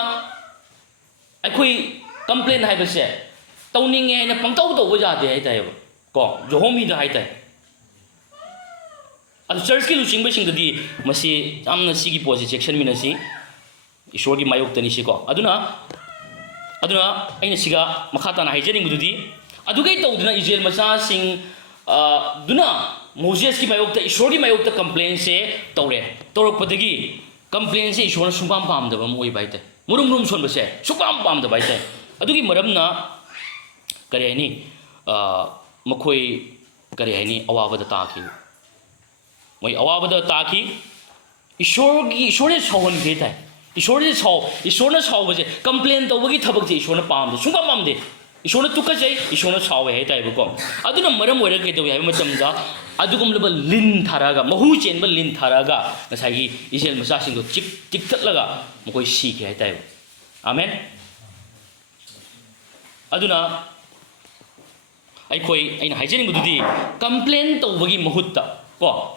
ꯑꯩꯈꯣꯏ ꯀꯝꯄ꯭ꯂꯦꯟ ꯍꯥꯏꯕꯁꯦ ꯇꯧꯅꯤꯡꯉꯦ ꯍꯥꯏꯅ ꯄꯪꯇꯧ ꯇꯧꯕ ꯌꯥꯗꯦ ꯍꯥꯏꯇꯥꯔꯦꯕ ꯀꯣ ꯖꯣꯍꯣꯃꯤꯗ ꯍꯥꯏꯇꯥꯔꯦ ꯑꯗꯨ ꯆꯔꯆꯀꯤ ꯂꯨꯆꯤꯡꯕꯁꯤꯡꯗꯗꯤ ꯃꯁꯤ ꯌꯥꯝꯅ ꯁꯤꯒꯤ ꯄꯣꯠꯁꯤ ꯆꯦꯛꯁꯤꯟꯃꯤꯟꯅꯁꯤ ꯏꯁꯣꯔꯒꯤ ꯃꯥꯌꯣꯛꯇꯅꯤ ꯁꯤꯀꯣ ꯑꯗꯨꯅ ꯑꯩꯅ ꯁꯤꯒ ꯃꯈꯥ ꯇꯥꯅ ꯍꯥꯏꯖꯅꯤꯡꯕꯗꯨꯗꯤ ꯑꯗꯨꯒꯩ ꯇꯧꯗꯨꯅ ꯏꯖ꯭ꯔꯦꯜ ꯃꯆꯥꯁꯤꯡ ꯗꯨꯅ ꯃꯣꯖꯦꯁꯀꯤ ꯃꯥꯌꯣꯛꯇ ꯏꯁꯣꯔꯒꯤ ꯃꯥꯌꯣꯛꯇ ꯀꯝꯄ꯭ꯂꯦꯟꯁꯦ ꯇꯧꯔꯛꯄꯗꯒꯤ ꯀꯝꯄ꯭ꯂꯦꯟꯁꯦ ꯏꯁꯣꯔꯅ ꯁꯨꯡꯄꯥꯝ ꯄꯥꯝꯗꯕ ꯑꯃ ꯑꯣꯏꯕ ꯍꯥꯏꯇꯥꯔꯦ ꯃꯨꯔꯨꯝ ꯃꯨꯔꯨꯝ ꯁꯣꯟꯕꯁꯦ ꯁꯨꯡꯄꯥꯝ ꯄꯥꯝꯗꯕ ꯍꯥꯏꯇꯥꯔꯦ ꯑꯗꯨꯒꯤ ꯃꯔꯝꯅ ꯀꯔꯤ ꯍꯥꯏꯅꯤ ꯃꯈꯣꯏ ꯀꯔꯤ ꯍꯥꯏꯅꯤ ꯑꯋꯥꯕꯗ ꯇꯥꯈꯤ ꯃꯣꯏ ꯑꯋꯥꯕꯗ ꯇꯥꯈꯤ ꯏꯁꯣꯔꯅ ꯁꯥꯎꯍꯟꯈꯤ ꯍꯥꯏꯇꯥꯔꯦ ꯏꯁꯣꯔꯅ ꯁꯥꯎꯕꯁꯦ ꯀꯝꯄ꯭ꯂꯦꯟ ꯇꯧꯕꯒꯤ ꯊꯕꯛꯁꯦ ꯏꯁꯣꯔꯅ ꯄꯥꯝꯗꯦ ꯁꯨꯡꯄꯥꯝ ꯄꯥꯝꯗꯦ ꯏꯁꯣꯔꯅ ꯇꯨꯀꯠꯆꯩ ꯏꯁꯣꯔꯅ ꯁꯥꯎꯋꯦ ꯍꯥꯏꯇꯥꯔꯦꯕꯀꯣ ꯑꯗꯨꯅ ꯃꯔꯝ ꯑꯣꯏꯔꯒ ꯀꯩꯗꯧꯏ ꯍꯥꯏꯕ ꯃꯇꯝꯗ ꯑꯗꯨꯒꯨꯝꯂꯕ ꯂꯤꯟ ꯊꯥꯔꯛꯑꯒ ꯃꯍꯨ ꯆꯦꯟꯕ ꯂꯤꯟ ꯊꯥꯔꯛꯑꯒ ꯉꯁꯥꯏꯒꯤ ꯏꯖ꯭ꯔꯦꯜ ꯃꯆꯥꯁꯤꯡꯗꯣ ꯆꯤꯛꯊꯠꯂꯒ ꯃꯈꯣꯏ ꯁꯤꯈꯤ ꯍꯥꯏꯇꯥꯔꯦ 아멘 ꯑꯗꯨꯅ ꯑꯩꯅ ꯍꯥꯏꯖꯅꯤꯡꯕꯗꯨꯗꯤ ꯀꯝꯄ꯭ꯂꯦꯟ ꯇꯧꯕꯒꯤ ꯃꯍꯨꯠꯇ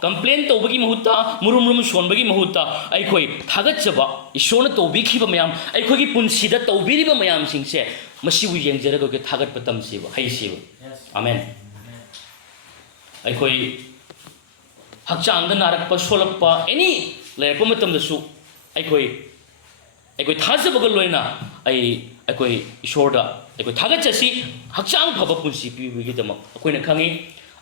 ꯀꯝꯄ꯭ꯂꯦꯟ ꯇꯧꯕꯒꯤ ꯃꯍꯨꯠꯇ ꯃꯨꯔꯨꯝ ꯃꯨꯔꯨꯝ ꯁꯣꯟꯕꯒꯤ ꯃꯍꯨꯠꯇ ꯑꯩꯈꯣꯏ ꯊꯥꯒꯠꯆꯕ ꯏꯁꯣꯔꯅ ꯇꯧꯕꯤꯈꯤꯕ ꯃꯌꯥꯝ ꯑꯩꯈꯣꯏꯒꯤ ꯄꯨꯟꯁꯤꯗ ꯇꯧꯕꯤꯔꯤꯕ ꯃꯌꯥꯝꯁꯤꯡꯁꯦ ꯃꯁꯤꯕꯨ ꯌꯦꯡꯖꯔꯒ ꯑꯩꯈꯣꯏ ꯊꯥꯒꯠꯄ ꯇꯝꯁꯤꯕ ꯍꯩꯁꯤꯕ 아멘 ꯑꯩꯈꯣꯏ ꯍꯛꯆꯥꯡꯗ ꯅꯥꯔꯛꯄ ꯁꯣꯜꯂꯛꯄ ꯑꯦꯅꯤ ꯂꯩꯔꯛꯄ ꯃꯇꯝꯗꯁꯨ ꯑꯩꯈꯣই ꯊꯥꯖꯕꯒ ꯂꯣꯏꯅ ꯑꯩꯈꯣই ꯏꯁꯣꯔꯗ ꯑꯩꯈꯣই ꯊꯥꯒꯠꯆꯁꯤ ꯍꯛꯆꯥꯡ ꯐꯕ ꯄꯨꯟꯁꯤ ꯄꯤꯕꯒꯤꯗꯃꯛ ꯑꯩꯈꯣꯏꯅ ꯈꯪꯉꯤ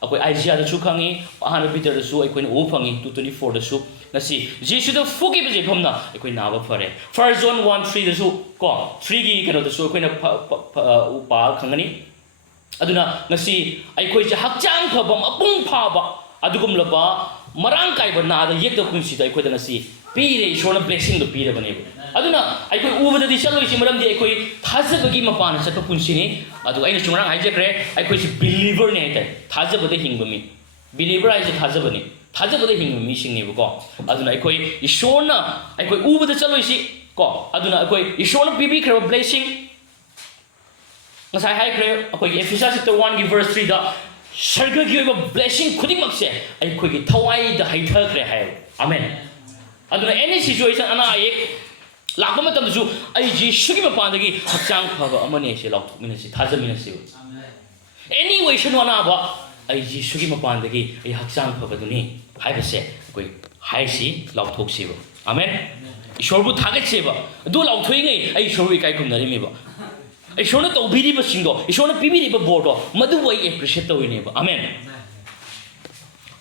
ꯑꯩꯈꯣꯏ ꯑꯥꯏꯖꯤꯌꯥꯗꯁꯨ ꯈꯪꯉꯤ ꯑꯍꯥꯟꯕ ꯄꯤꯇꯔꯗꯁꯨ ꯑꯩꯈꯣꯏꯅ ꯎꯕ ꯐꯪꯉꯤ 2:24ꯗꯁꯨ ngasi Jesu da forgive je phomna ekoi na ba phare 1 John 1:3 da su ko 3 gi kano da su ekoi na pa khangani aduna ngasi ekoi je hakchang phaba apung phaba adugum laba marang kai ba na da yek da punsi da ekoi da ngasi pire ishona blessing do pire bane aduna ekoi ubada di chaloi si maram di ekoi thaja bagi mapana sa punsi ni adu aina chungrang haije kre ekoi si believer ne ai thaja bade hingbami believer ai je thaja bani thaja bade hingbami sing ni ko aduna ekoi ishona ekoi ubada chaloi si ko aduna ekoi ishona bibi kre blessing ngasai hai kre ekoi Ephesians chapter 1 gi verse 3 da sarga gi blessing khuding mak se ekoi gi thawai da haitha kre hai amen aduna any situation ana ai lakpa matam su ai Jesu gi mapanda gi hakchang phaba amane se lauk mina se thaja mina se anyway shonwana ba ai Jesu gi mapanda gi ai hakchang phaba duni hai ba se koi hai si lauk thok se ba amen ishor bu thagat se ba do lauk thoi ngai ai ishor wi kai kum na ri me ba ai shona to biri ba sing do ishona pibiri ba bor do madu wai appreciate to ne ba amen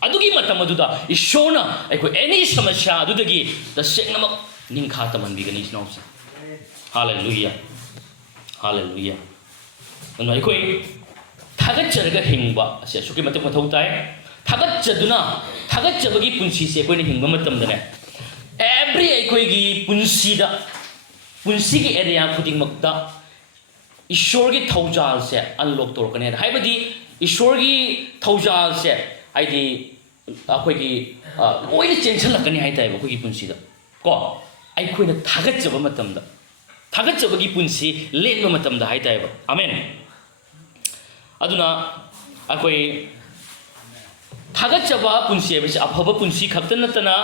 adugi matam aduda ishona ai ko any samasya adudagi the sekna ningkha taman bigani snobs hallelujah hallelujah ano ikoi thagat charga hingba ase suki matam mathau tai thagat chaduna thagat chabagi punsi se koi ni hingba matam dane every ikoi gi punsi da punsi gi area khuding makta ishor gi thaujal se unlock tor kane haibadi ishor gi thaujal se aidi akoi gi oi ni tension lakani hai tai ba koi gi punsi da ko ꯑꯩꯈꯣꯏꯅ ꯊꯥꯒꯠꯆꯕ ꯃꯇꯝꯗ ꯊꯥꯒꯠꯆꯕꯒꯤ ꯄꯨꯟꯁꯤ ꯂꯦꯟꯕ ꯃꯇꯝꯗ ꯍꯥꯏꯇꯥꯏꯕ amen ꯑꯗꯨꯅ ꯑꯩꯈꯣꯏ ꯊꯥꯒꯠꯆꯕ ꯄꯨꯟꯁꯤ ꯍꯥꯏꯕꯁꯤ ꯑꯐꯕ ꯄꯨꯟꯁꯤ ꯈꯛꯇ ꯅꯠꯇꯅ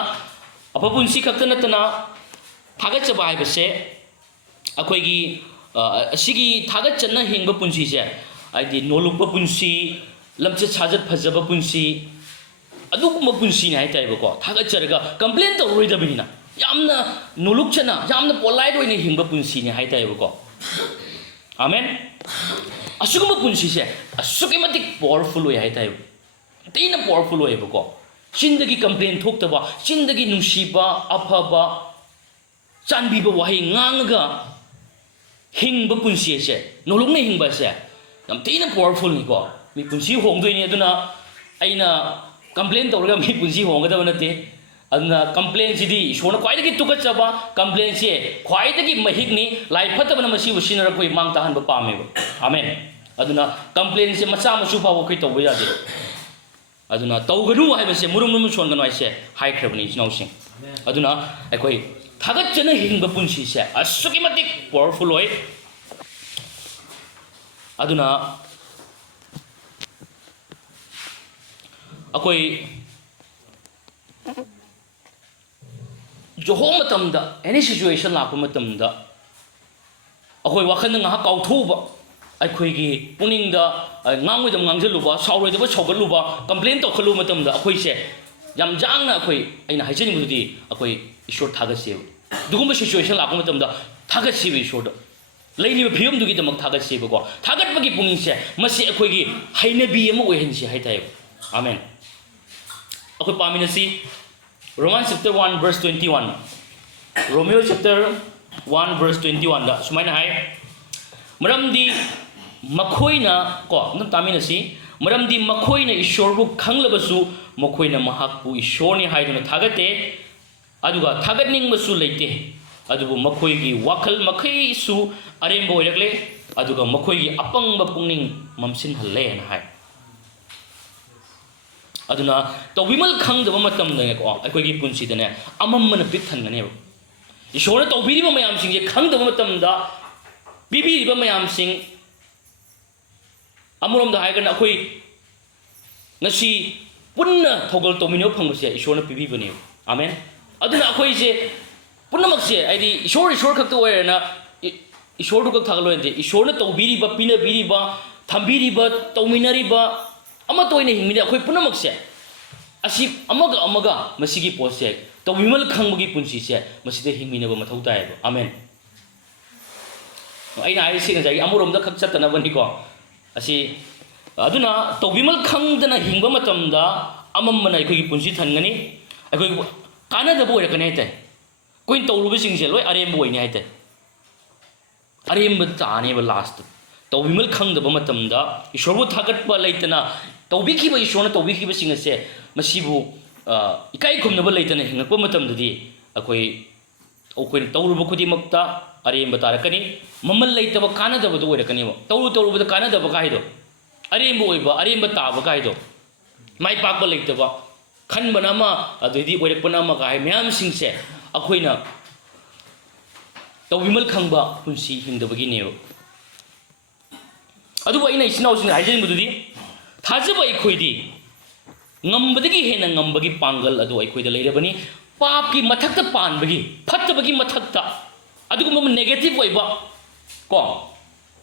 ꯑꯐꯕ ꯄꯨꯟꯁꯤ ꯈꯛꯇ ꯅꯠꯇꯅ ꯊꯥꯒꯠꯆꯕ ꯍꯥꯏꯕꯁꯦ ꯑꯩꯈꯣꯏꯒꯤ ꯑꯁꯤꯒꯤ ꯊꯥꯒꯠꯆꯅ ꯍꯤꯡꯕ ꯄꯨꯟꯁꯤꯁꯦ ꯍꯥꯏꯗꯤ ꯅꯣꯂꯨꯛꯄ ꯄꯨꯟꯁꯤ ꯂꯝꯆꯠ ꯁꯥꯖꯠ ꯐꯖꯕ ꯄꯨꯟꯁꯤ ꯑꯗꯨꯒꯨꯝꯕ ꯄꯨꯟꯁꯤꯅꯤ ꯍꯥꯏꯇꯥꯏꯕꯀꯣ ꯊꯥꯒꯠꯆꯔꯒ ꯀꯝꯄ꯭ꯂꯦꯟ ꯇꯧꯔꯣꯏꯗꯕꯅꯤꯅ ꯌꯥꯝꯅ ꯅꯣꯂꯨꯛꯆꯅ ꯌꯥꯝꯅ ꯄꯣꯂꯥꯏꯠ ꯑꯣꯏꯅ ꯍꯤꯡꯕ ꯄꯨꯟꯁꯤꯅꯤ ꯍꯥꯏꯇꯥꯏꯕꯀꯣ ꯑꯃꯦꯟ ꯑꯁꯤꯒꯨꯝꯕ ꯄꯨꯟꯁꯤꯁꯦ ꯑꯁꯨꯛꯀꯤ ꯃꯇꯤꯛ ꯄꯥꯋꯔꯐꯨꯜ ꯑꯣꯏ ꯍꯥꯏꯇꯥꯏꯕ ꯇꯤꯅ ꯄꯥꯋꯔꯐꯨꯜ ꯑꯣꯏꯌꯦꯕꯀꯣ ꯆꯤꯟꯗꯒꯤ ꯀꯝꯄ꯭ꯂꯦꯟ ꯊꯣꯛꯇꯕ ꯆꯤꯟꯗꯒꯤ ꯅꯨꯡꯁꯤꯕ ꯑꯐꯕ ꯆꯥꯟꯕꯤꯕ ꯋꯥꯍꯩ ꯉꯥꯡꯉꯒ ꯍꯤꯡꯕ ꯄꯨꯟꯁꯤ ꯑꯁꯦ ꯅꯣꯂꯨꯛꯅ ꯍꯤꯡꯕ ꯑꯁꯦ ꯌꯥꯝ ꯊꯤꯅ ꯄꯥꯋꯔꯐꯨꯜꯅꯤꯀꯣ ꯃꯤ ꯄꯨꯟꯁꯤ ꯍꯣꯡꯗꯣꯏꯅꯤ ꯑꯗꯨꯅ ꯑꯩꯅ ꯀꯝꯄ꯭ꯂꯦꯟ ꯇꯧꯔꯒ ꯃꯤ ꯄꯨꯟꯁꯤ ꯍꯣꯡꯒꯗꯕ ꯅꯠꯇꯦ aduna complain sidi ishona kwaidagi tukachaba complain se kwaidagi mahigni lai phatabana masi usinara koi mang tahan ba pameba amen aduna complain se macha masu pawo koi tawba yade aduna tawganu haiba se murum murum son ganu aise hai khrabani jinau sing aduna akoi thagat chana hingba punsi se asuki matik powerful oi aduna akoi Johom matamda any situation lakpa matamda akoi wakhana nga kauthuba akhoi gi puningda ngangwidam ngangjaluba sawroidaba sawgaluba complain to khulu matamda akoi se yam jangna akoi aina haijani mududi akoi ishor thagase dugumba situation lakpa matamda thagase bi ishor leini phiyum dugi damak thagase ko thagat bagi puning se masi akoi gi hainabi ama oihansi haitai amen akoi paminasi Romans chapter 1 verse 21 Romeo chapter 1 verse 21 da sumaina hai maramdi makhoina ko nam tamina si maramdi makhoina ishor bu khanglabasu makhoina mahakpu ishor ni haiduna thagate aduga thagatning masu leite adubu makhoi gi wakhal makhai su arembo oirakle aduga makhoi gi apangba pungning mamsin halle na hai aduna to wimal khangdaba matam da ko akoi gi punsi dane amamman pik thangane ba ishona to biri ba mayam sing je khangdaba matam da bibi ba mayam sing amurom da haigan akoi ngasi punna thogol to minyo phangse ishona bibi bane amen aduna akoi je punna makse aidi ishor khak to oirana ishor du khak thagalo ente ishona to biri ba pina biri ba thambiri ba to minari ba ama toine hingmini akhoi punamak se asi amaga masigi pose to wimal khangbugi punsi se maside hingmina ba mathau tai ba amen aina ai singa jai amurom da khak chatana bani ko asi aduna to wimal khangdana hingba matam da amam mana akhoi punsi thangani akhoi कानदब ओइरकने हाइते कोइन तौरुबसिंगसे लोय अरेम ओइने हाइते अरेम तानेब last तौबिमल खंगदब मतमदा ईश्वरबु थागतप लेतना तौबिखिब ईश्वरना तौबिखिबसिंगसे मसिबु इकाई खुमनब लेतना हिंगप मतमददी अखोई अखोइन तौरुब खुदिमक्ता अरेम तारकनी ममल लेतब कानदबदु ओइरकनेब तौरुबद कानदब काहिदो अरेम ओइबा अरेम ताब काहिदो माइ पाक लेतब खनबना मा अदुदी ओइरकपना मा काहि ma'am सिंगसे अखोइना तौबिमल खंगबा पुंसी हिंदबगिनेब अदुबो अइना इसिनाउसिन हाइजेंबदुदी थाजब अखोइदी ngambadagi hena ngambagi pangal adu aikoida leirabani पाप की मथक्ता पानबगी फत्तबगी मथक्ता अदुगुम नेगेटिव ओइबा को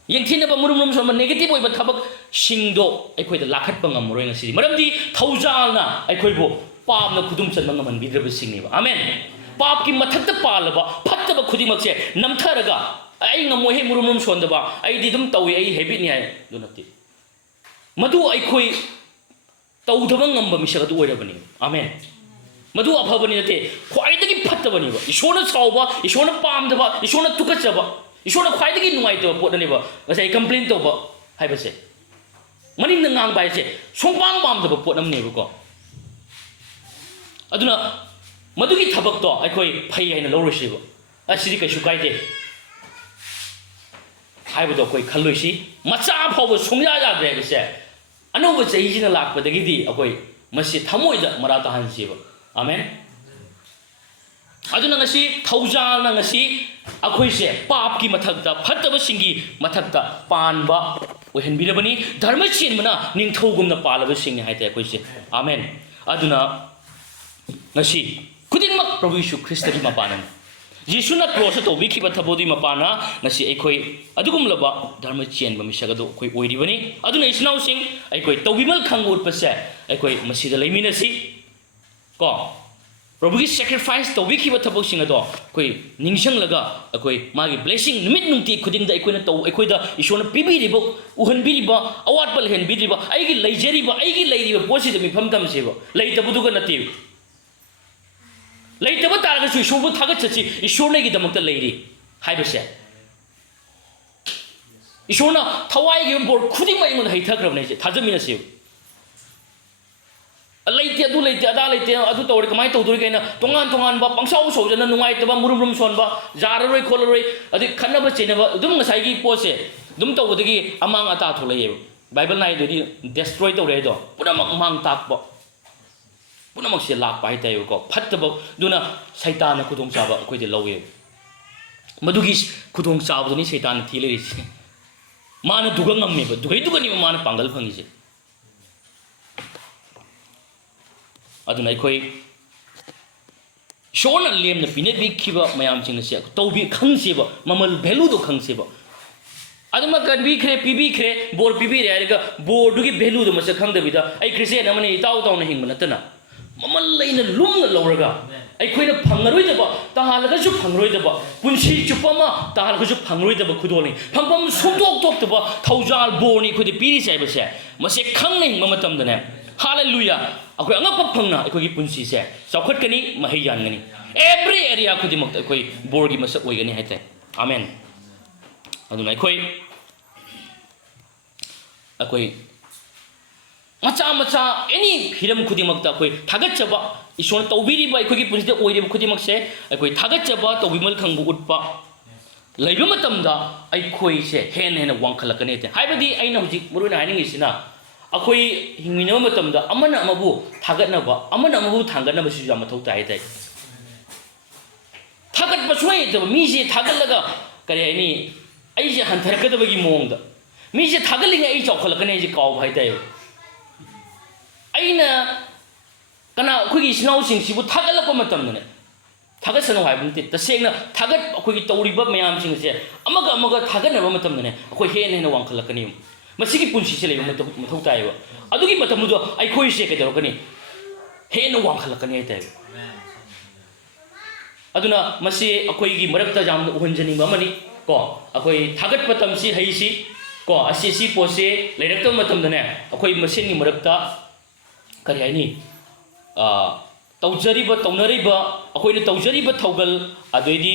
यंथिनब मुरुम सम नेगेटिव ओइबा थबक सिंगदो अखोइदा लाखतपा ngमरोय ngasi मरमदि थौजालना अखोइबो पापना खुदुम चनबा ngमन बिद्रब सिंगनेबा आमेन पाप की मथक्ता पालबा फत्तब खुदिमकसे नमथरगा आई ngमोहे मुरुम सोंदबा आई दि दुम तौइ आई हैबिट नि हाय दुनति मदु अखोइ तौदबा ngमबा मिसग दु ओइरबनि आमेन मधु अफबनी नते ख्वाइदगी फत्तबनीबा ईश्वरना साउबा ईश्वरना पामदबा ईश्वरना तुकचबा ईश्वरना ख्वाइदगी नुंगाइतबा पोटनेबा गसाइ कंप्लेन तोबा हाइबसे मनिंग ngang बाइसे सोंपाम पामदबा पोटनमनेबको अदुना मधुगी थबकतो अखोइ फै हाइना लौरसिबा असिदि कैसु काइदे हाइबदो अखोइ खल्लोइसि मचा फावबो सोंजा जाद्रेबसे अनौब चहिजिना लाकपदगिदी अखोइ मसि थमोइदा मरा ताहानसिबा आमेन अदुना ngasi थौजालना ngasi अखोइसे पाप की मथक्ता फत्तब सिंगी मथक्ता पानबा ओहनबिरबनी धर्म चेनमना निंथौगुमना पालब सिंग हाइते अखोइसे आमेन अदुना ngasi खुदिंगमक प्रभु यीशु ख्रिस्टगी मपानन यीशुना क्रॉस तौबिखिबा थबोदी मपाना ngasi अखोइ अदुगुमलबा धर्म चेनबा मिसगदो अखोइ ओइरिबनी अदुना इसनाउ सिंग अखोइ तौबिमल खंग उतपसे अखोइ मसिदा लेमिनसी को प्रभु की सैक्रिफाइस तौबिखिबा थबकसिंग अदो कोइ निंगसंगलगा अखोइ मागी ब्लेसिंग निमित नुंति खुदिंग दा अखोइना तौ अखोइदा ईश्वरना पिबिरिबो उहनबिरिबा अवाटपल हेनबिरिबा आइगी लैजरिबा आइगी लैरिबा पोसिद मिफम तमसेबो लैतबुदुगा नति लैतबा तारगसु ईश्वरबु थागतसि ईश्वरनेगी दमकता लैरि हाइबसे ईश्वरना थवाइगी बोर खुदिंगमा इंगन हैथाग्रबनेसे थाजमिनसे लेते अदु लेते अदा लेते अदु तौर कमाय तौदुर केना तोंगान तोंगान बा पंगसाउ सौजना नुंगाइतबा मुरुम सोनबा जाररोय खोलरोय अदि खन्नबा चेनबा दुम ngसाइगी पोसे दुम तौबदगी अमांग अता थोलये बाइबल नाइ दुदि डिस्ट्रॉय तौरे दो पुनमक मांग ताकबा पुनमक से लाक पाइ तायो को फत्तबा दुना शैतान खुदोंग चाबा अखोइदे लौये मदुगी खुदोंग चाबदुनि शैतान थिलेरिसे माना दुगंग ngममेबा दुगैदुगनि माना पांगल फंगिसे अदुना अखोइ शोना लेमना पिने बिखिबा मयाम सिंगसे तौबि खंगसेबा ममल वैल्यू दो खंगसेबा अदुमा कनबिखरे पिबिखरे बोर पिबिरे आरेगा बोर दुगी वैल्यू दो मसे खंगदबिदा आई क्रिस्टियन अमने इताउ ताउना हिंगबा नतना ममल लैना लुमना लौरगा अखोइना फंगरोइदबा ताहालगसु फंगरोइदबा पुंसी चुपमा ताहालगसु फंगरोइदबा खुदोनि फंगबम सुतोक तोक्तबा थौजाल बोरनि खुदि पिरि साइबसे मसे खंगनै ममतमदने हालेलुया अखोइ अंगप फंगना अखोइगी पुंसी से चौखटकनी महै यानगनी एवरी एरिया खुदिमक अखोइ बोरगी मसक ओइगनी हाइते आमेन अदुना अखोइ मचा मचा एनी हिरम खुदिमक अखोइ थागतचबा ईश्वर तौबिरिबा अखोइगी पुंसीदे ओइरिबा खुदिमक से अखोइ थागतचबा तौबिमल खंगबु उटपा लैबा मतमदा अखोइ से हेन हेन वांखलकने ते हाइबदी अइना हुजिक मुरुना हाइनिंगिसिना अखोइ हिंगिनबा मतमदा अमना अमबु थागतनबा अमना अमबु थांगतनबा सिजु मथौ ताइ ताइ थागतबा सोय त मीजे थागतलगा करि आइनी अइजे हंथरकदबगी मोंगदा मीजे थागतलिंग अइ चौखलकने अइजे काव भाइ ताइ अइना कना अखोइगी स्नाउसिंग सिबु थागतलक मतमदने थागतसनो हाइबनते तसेंगना थागत अखोइगी तौरिबा मयामसिंग से अमगा थागतनबा मतमदने अखोइ हेन हेन वांखलकनी मसिगी पुंसी से लेबा मथौ ताइबा अदुगी मतमुदो अखोइ से केदरकनी हेन वांखलकनी ताइ अदुना मसी अखोइगी मरक्ता जाम उहनजनी बमनी को अखोइ थागत पतमसी हैसी को असी पोसे लेरक्तो मतमदने अखोइ मसिनगी मरक्ता करि हाइनी तौजरीबा तौनरीबा अखोइना तौजरीबा थौगल अदोइदी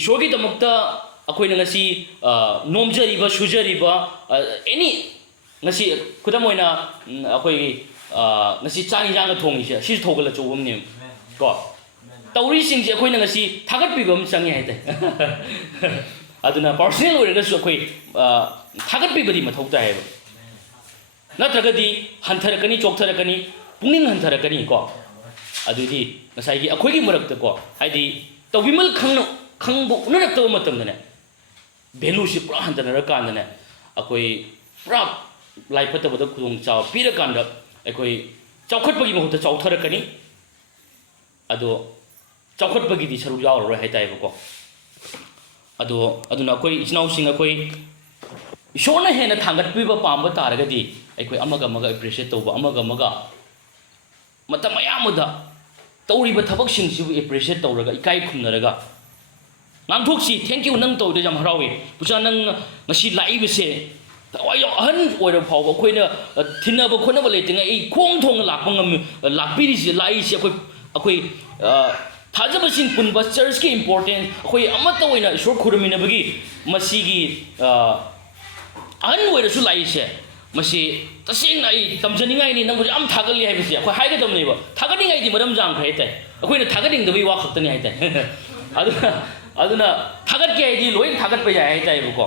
ईश्वरगी दमक्ता अखोइना ngasi नोमजरीबा सुजरीबा एनी ngasi खुदम ओइना अखोइ ngasi चांग जांग थोंगिसे सि थौगल चोबमने को तौरी सिंग जे अखोइना ngasi थागत पिबम चंगे हाइते अदुना पर्सनल ओइरगसु अखोइ थागत पिबदि मथौ तायबा नत्रगदि हंथरकनी चोक्थरकनी पुनिंग हंथरकनी को अदुदी ngसाइगी अखोइगी मरक्ता को हाइदि तौबिमल खंगनो खंगबो उनरक्तब मतमदने भेलू से पुरा हंतनर कांदने अखोइ पुरा लाइफतबद खुदोंग चाव पीर कांद अखोइ चौखटपगी महुत चौथरकनी अदो चौखटपगी दि सरु यावरो हाइताइबको अदो अदुना अखोइ इचनाउसिंग अखोइ ईश्वरना हेना थांगटपिबा पांबा तारगदि अखोइ अमगा मगा एप्रिशिएट तौबा अमगा मगा मतम अयामदा तौरिबा थबकसिंगसिबु एप्रिशिएट तौरगा इकाइ खुमनरगा नांथोक्सी थैंक यू नंग तौदे जम हरावे पुचा नंग ngasi लाइबसे तवायो अहन ओइर फाव अखोइना थिनबा खोनबा लेतिंग ए खोंग थोंग लाकपंगम लाकपिरिसि लाइसि अखोइ थाजबसिंग पुनबा चर्च के इंपोर्टेंस अखोइ अमत ओइना ईश्वर खुरमिनबगी मसीगी अहन ओइरसु लाइसे मसी तसेंग आई तमजनिंगाई नि नंगु आम थागली हाइबसे अखोइ हाइगदमनेबा थागनिंगाई दि मरम जांग खैते अखोइना थागदिंगदबई वा खक्तनि हाइते अदुना थागत के आइदि लोइन थागत पे जाय हाइताइबको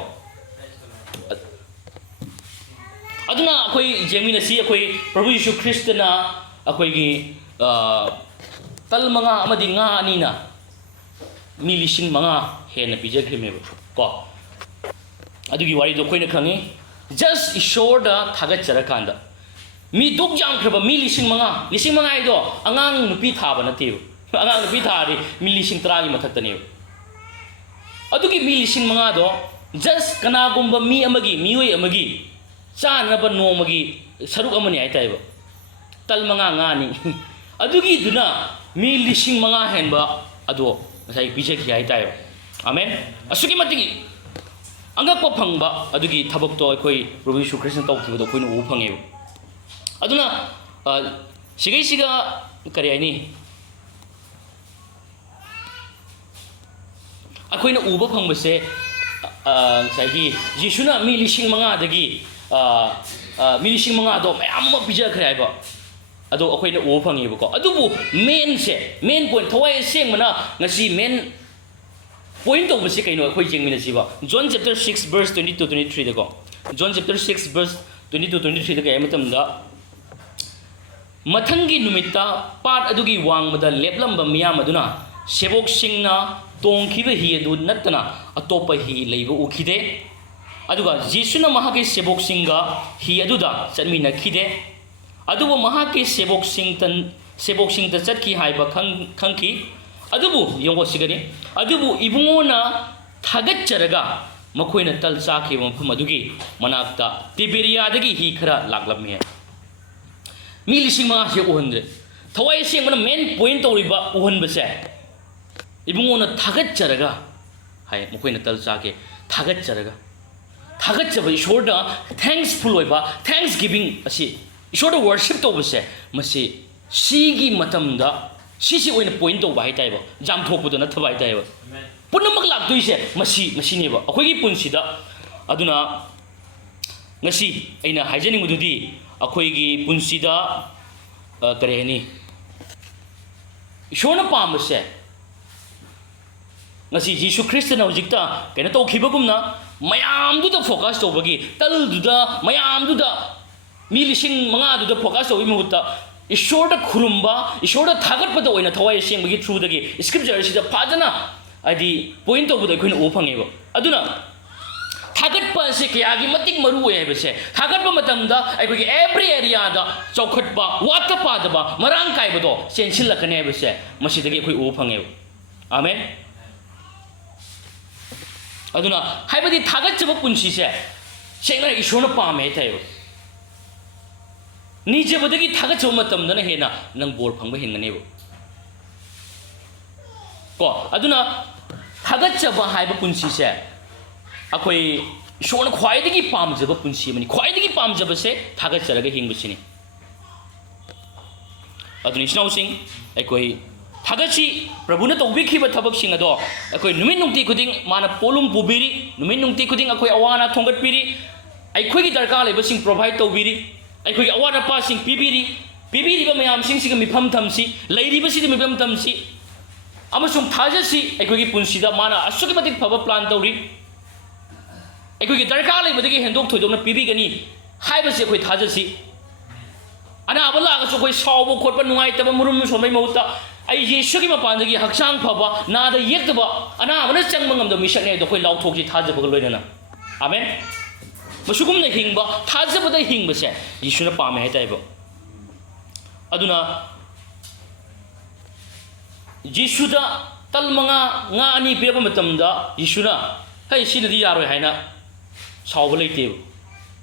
अदुना अखोइ जेमिनसी अखोइ प्रभु यीशु ख्रिस्टना अखोइगी तल मंगा अमदि nga अनिना मिलिसिंग मंगा हेन पिजख्रिमेबो को अदुगी वारी दो खोइना खंगे जस्ट ईश्वर दा थागत चरकांदा मी दुक जांख्रबा मिलिसिंग मंगा आइदो अंगांग नुपी थाबा नतेबो अंगांग नुपी थारी मिलिसिंग 30 gi मथक्तनेबो अदुगी मिलिसिंग मंगादो जस्ट कनागुंबा मी अमगी मियोय अमगी चानबा नोमगी सरुक अमनि हाइताइबा तल मंगा ngaनि अदुगी दुना मिलिसिंग मंगा हेनबा अदो ngसाइ पिजेखि हाइताइबा आमेन असुगी मतिगी अंगकपा फंगबा अदुगी थबकतो अखोइ प्रभु यीशु ख्रिस्ट तौखिबदो अखोइना उ फंगेबो अदुना सिगैसिगा करि आइनि अखोइना उबा फंबसे ngसाइगी जिसुना मिलिसिंग मंगादगी मिलिसिंग मंगादो मयाम पिजखरे हाइबा अदो अखोइना उ फंगेबको अदुबु मेन पॉइंट थवाय सेंगमना ngasi मेन पॉइंट ऑफ बसे कइनो अखोइ जेंगमिनसिबा जॉन चैप्टर 6 verse 22 23 दको जॉन चैप्टर 6 verse 22 23 दको एमतमदा मथंगी नुमिता पाट अदुगी वांगमदा लेपलंबा मियाम अदुना सेबोक सिंगना तोंखिबा ही अदु नतना अतोप ही लेबो उखिदे अदुगा जीसुना महाके सेबोक सिंगा ही अदुदा चनमिना खिदे अदुबो महाके सेबोक सिंग त चटकी हाइबा खंखी अदुबु यंगो सिगनी अदुबु इबुंगोना थागच्चरगा मखोइना तल चाखिबा मफम अदुगी मनाक्ता तिबेरियादगी ही खरा लाक्लमहे मी लिसिंग मा से उहंद्रे थवाय सेंगना मेन पॉइंट तौरिबा उहनबसे इबुंगोना थागच्चरगा हाय मखोइना तल चाके थागच्चबा ईश्वरदा थैंक्सफुल ओइबा थैंक्स गिविंग असि ईश्वरदा वर्शिप तौबसे मसी सिगी मतमदा सिसी ओइना पॉइंट तौबा हाइताइबा जाम थोकपदो नथबा हाइताइबा पुनमक लाक्तोइसे मसीनेबा अखोइगी पुनसिदा अदुना ngasi aina haijening mududi अखोइगी पुनसिदा करेनी ईश्वरना पामसे ngasi जीसु ख्रिस्टना हजिकता केना तौखिबगुमना मयामदुदा फोकस तौबगी तलदुदा मयामदुदा मी लिसिंग मंगा दुदा फोकस तौबी मुहुत्ता ईश्वरदा खुरुंबा ईश्वरदा थागतपदा ओइना थवाय सेंबगी थ्रुदगी स्क्रिप्चर सिदा फाजना आदि पॉइंट तौबदा अखोइना उ फंगेबो अदुना थागतपा से कयागी मतिक मरु ओइ हैबसे थागतपा मतमदा अखोइगी एवरी एरिया दा चौखटपा वाता पादबा मरांग काइबदो सेंसिलकने हैबसे मसिदगी अखोइ उ फंगेबो आमेन अदुना हाइबदी थागतचबा पुंसिसे सेंगना ईश्वरना पामे थाइबो निजेबदगी थागतचबा मतमदना हेना नंग बोर फंगबा हेंगनेबो को अदुना थागतचबा हाइबा पुंसिसे अखोइ ईश्वरना ख्वाइदगी पामजबा पुंसि मनि ख्वाइदगी पामजबसे थागतचरगा हिंगबसिनि ꯑꯗꯨꯅ ꯏꯆꯤꯟꯅꯥꯎꯁꯤꯡ ꯑꯩꯈꯣꯏ ꯊꯥꯒꯠꯁꯤ ꯄ꯭ꯔꯚꯨꯅ ꯇꯧꯕꯤꯈꯤꯕ ꯊꯕꯛꯁꯤꯡ ꯑꯗꯣ ꯑꯩꯈꯣꯏ ꯅꯨꯃꯤꯠ ꯅꯨꯡꯇꯤ ꯈꯨꯗꯤꯡ ꯃꯥꯅ ꯄꯣꯠꯂꯨꯝ ꯄꯨꯕꯤꯔꯤ ꯅꯨꯃꯤꯠ ꯅꯨꯡꯇꯤ ꯈꯨꯗꯤꯡ ꯑꯩꯈꯣꯏ ꯑꯋꯥ ꯑꯅꯥ ꯊꯣꯡꯒꯠꯄꯤꯔꯤ ꯑꯩꯈꯣꯏꯒꯤ ꯗꯔꯀꯥꯔ ꯂꯩꯕꯁꯤꯡ ꯄ꯭ꯔꯣꯚꯥꯏꯗ ꯇꯧꯕꯤꯔꯤ ꯑꯩꯈꯣꯏꯒꯤ ꯑꯋꯥꯠ ꯑꯄꯥꯁꯤꯡ ꯄꯤꯕꯤꯔꯤꯕ ꯃꯌꯥꯝꯁꯤꯡꯁꯤꯒ ꯃꯤꯐꯝ ꯊꯝꯁꯤ ꯂꯩꯔꯤꯕꯁꯤꯗ ꯃꯤꯐꯝ ꯊꯝꯁꯤ ꯑꯃꯁꯨꯡ ꯊꯥꯖꯁꯤ ꯑꯩꯈꯣꯏꯒꯤ ꯄꯨꯟꯁꯤꯗ ꯃꯥꯅ ꯑꯁꯨꯛꯀꯤ ꯃꯇꯤꯛ ꯐꯕ ꯄ꯭ꯂꯥꯟ ꯇꯧꯔꯤ ꯑꯩꯈꯣꯏꯒꯤ ꯗꯔꯀꯥꯔ ꯂꯩꯕꯗꯒꯤ ꯍꯦꯟꯗꯣꯛ ꯊꯣꯏꯗꯣꯛꯅ ꯄꯤꯕꯤꯒꯅꯤ ꯍꯥꯏꯕꯁꯤ ꯑꯩꯈꯣꯏ ꯊꯥꯖꯁꯤ ꯑꯅꯥꯕ ꯂꯥꯛꯑꯁꯨ ꯑꯩꯈꯣꯏ ꯁꯥꯎꯕ ꯈꯣꯠꯄ ꯅꯨꯡꯉꯥꯏꯇꯕ ꯃꯨꯔꯨꯝ ꯁꯣꯟꯕꯒꯤ ꯃꯍꯨꯠꯇ ꯑꯩ ꯌꯦꯁꯨꯒꯤ ꯃꯄꯥꯟꯗꯒꯤ ꯍꯛꯆꯥꯡ ꯐꯕ ꯅꯥꯗ ꯌꯦꯛꯇꯕ ꯑꯅꯥꯕꯅ ꯆꯪꯕ ꯉꯝꯗꯕ ꯃꯤꯁꯛꯅꯦ ꯍꯥꯏꯗꯣ ꯑꯩꯈꯣꯏ ꯂꯥꯎꯊꯣꯛꯁꯤ ꯊꯥꯖꯕꯒ ꯂꯣꯏꯅꯅ ꯑꯃꯦꯟ ꯃꯁꯤꯒꯨꯝꯅ ꯍꯤꯡꯕ ꯊꯥꯖꯕꯗ ꯍꯤꯡꯕꯁꯦ ꯌꯤꯁꯨꯅ ꯄꯥꯝꯃꯦ ꯍꯥꯏꯇꯥꯏꯕ ꯑꯗꯨꯅ ꯌꯤꯁꯨꯗ ꯇꯜ ꯃꯉꯥ ꯉꯥ ꯑꯅꯤ ꯄꯤꯔꯛꯄ ꯃꯇꯝꯗ ꯌꯤꯁꯨꯅ ꯍꯩ ꯁꯤꯅꯗꯤ ꯌꯥꯔꯣꯏ ꯍꯥꯏꯅ ꯁꯥꯎꯕ ꯂꯩꯇꯦꯕ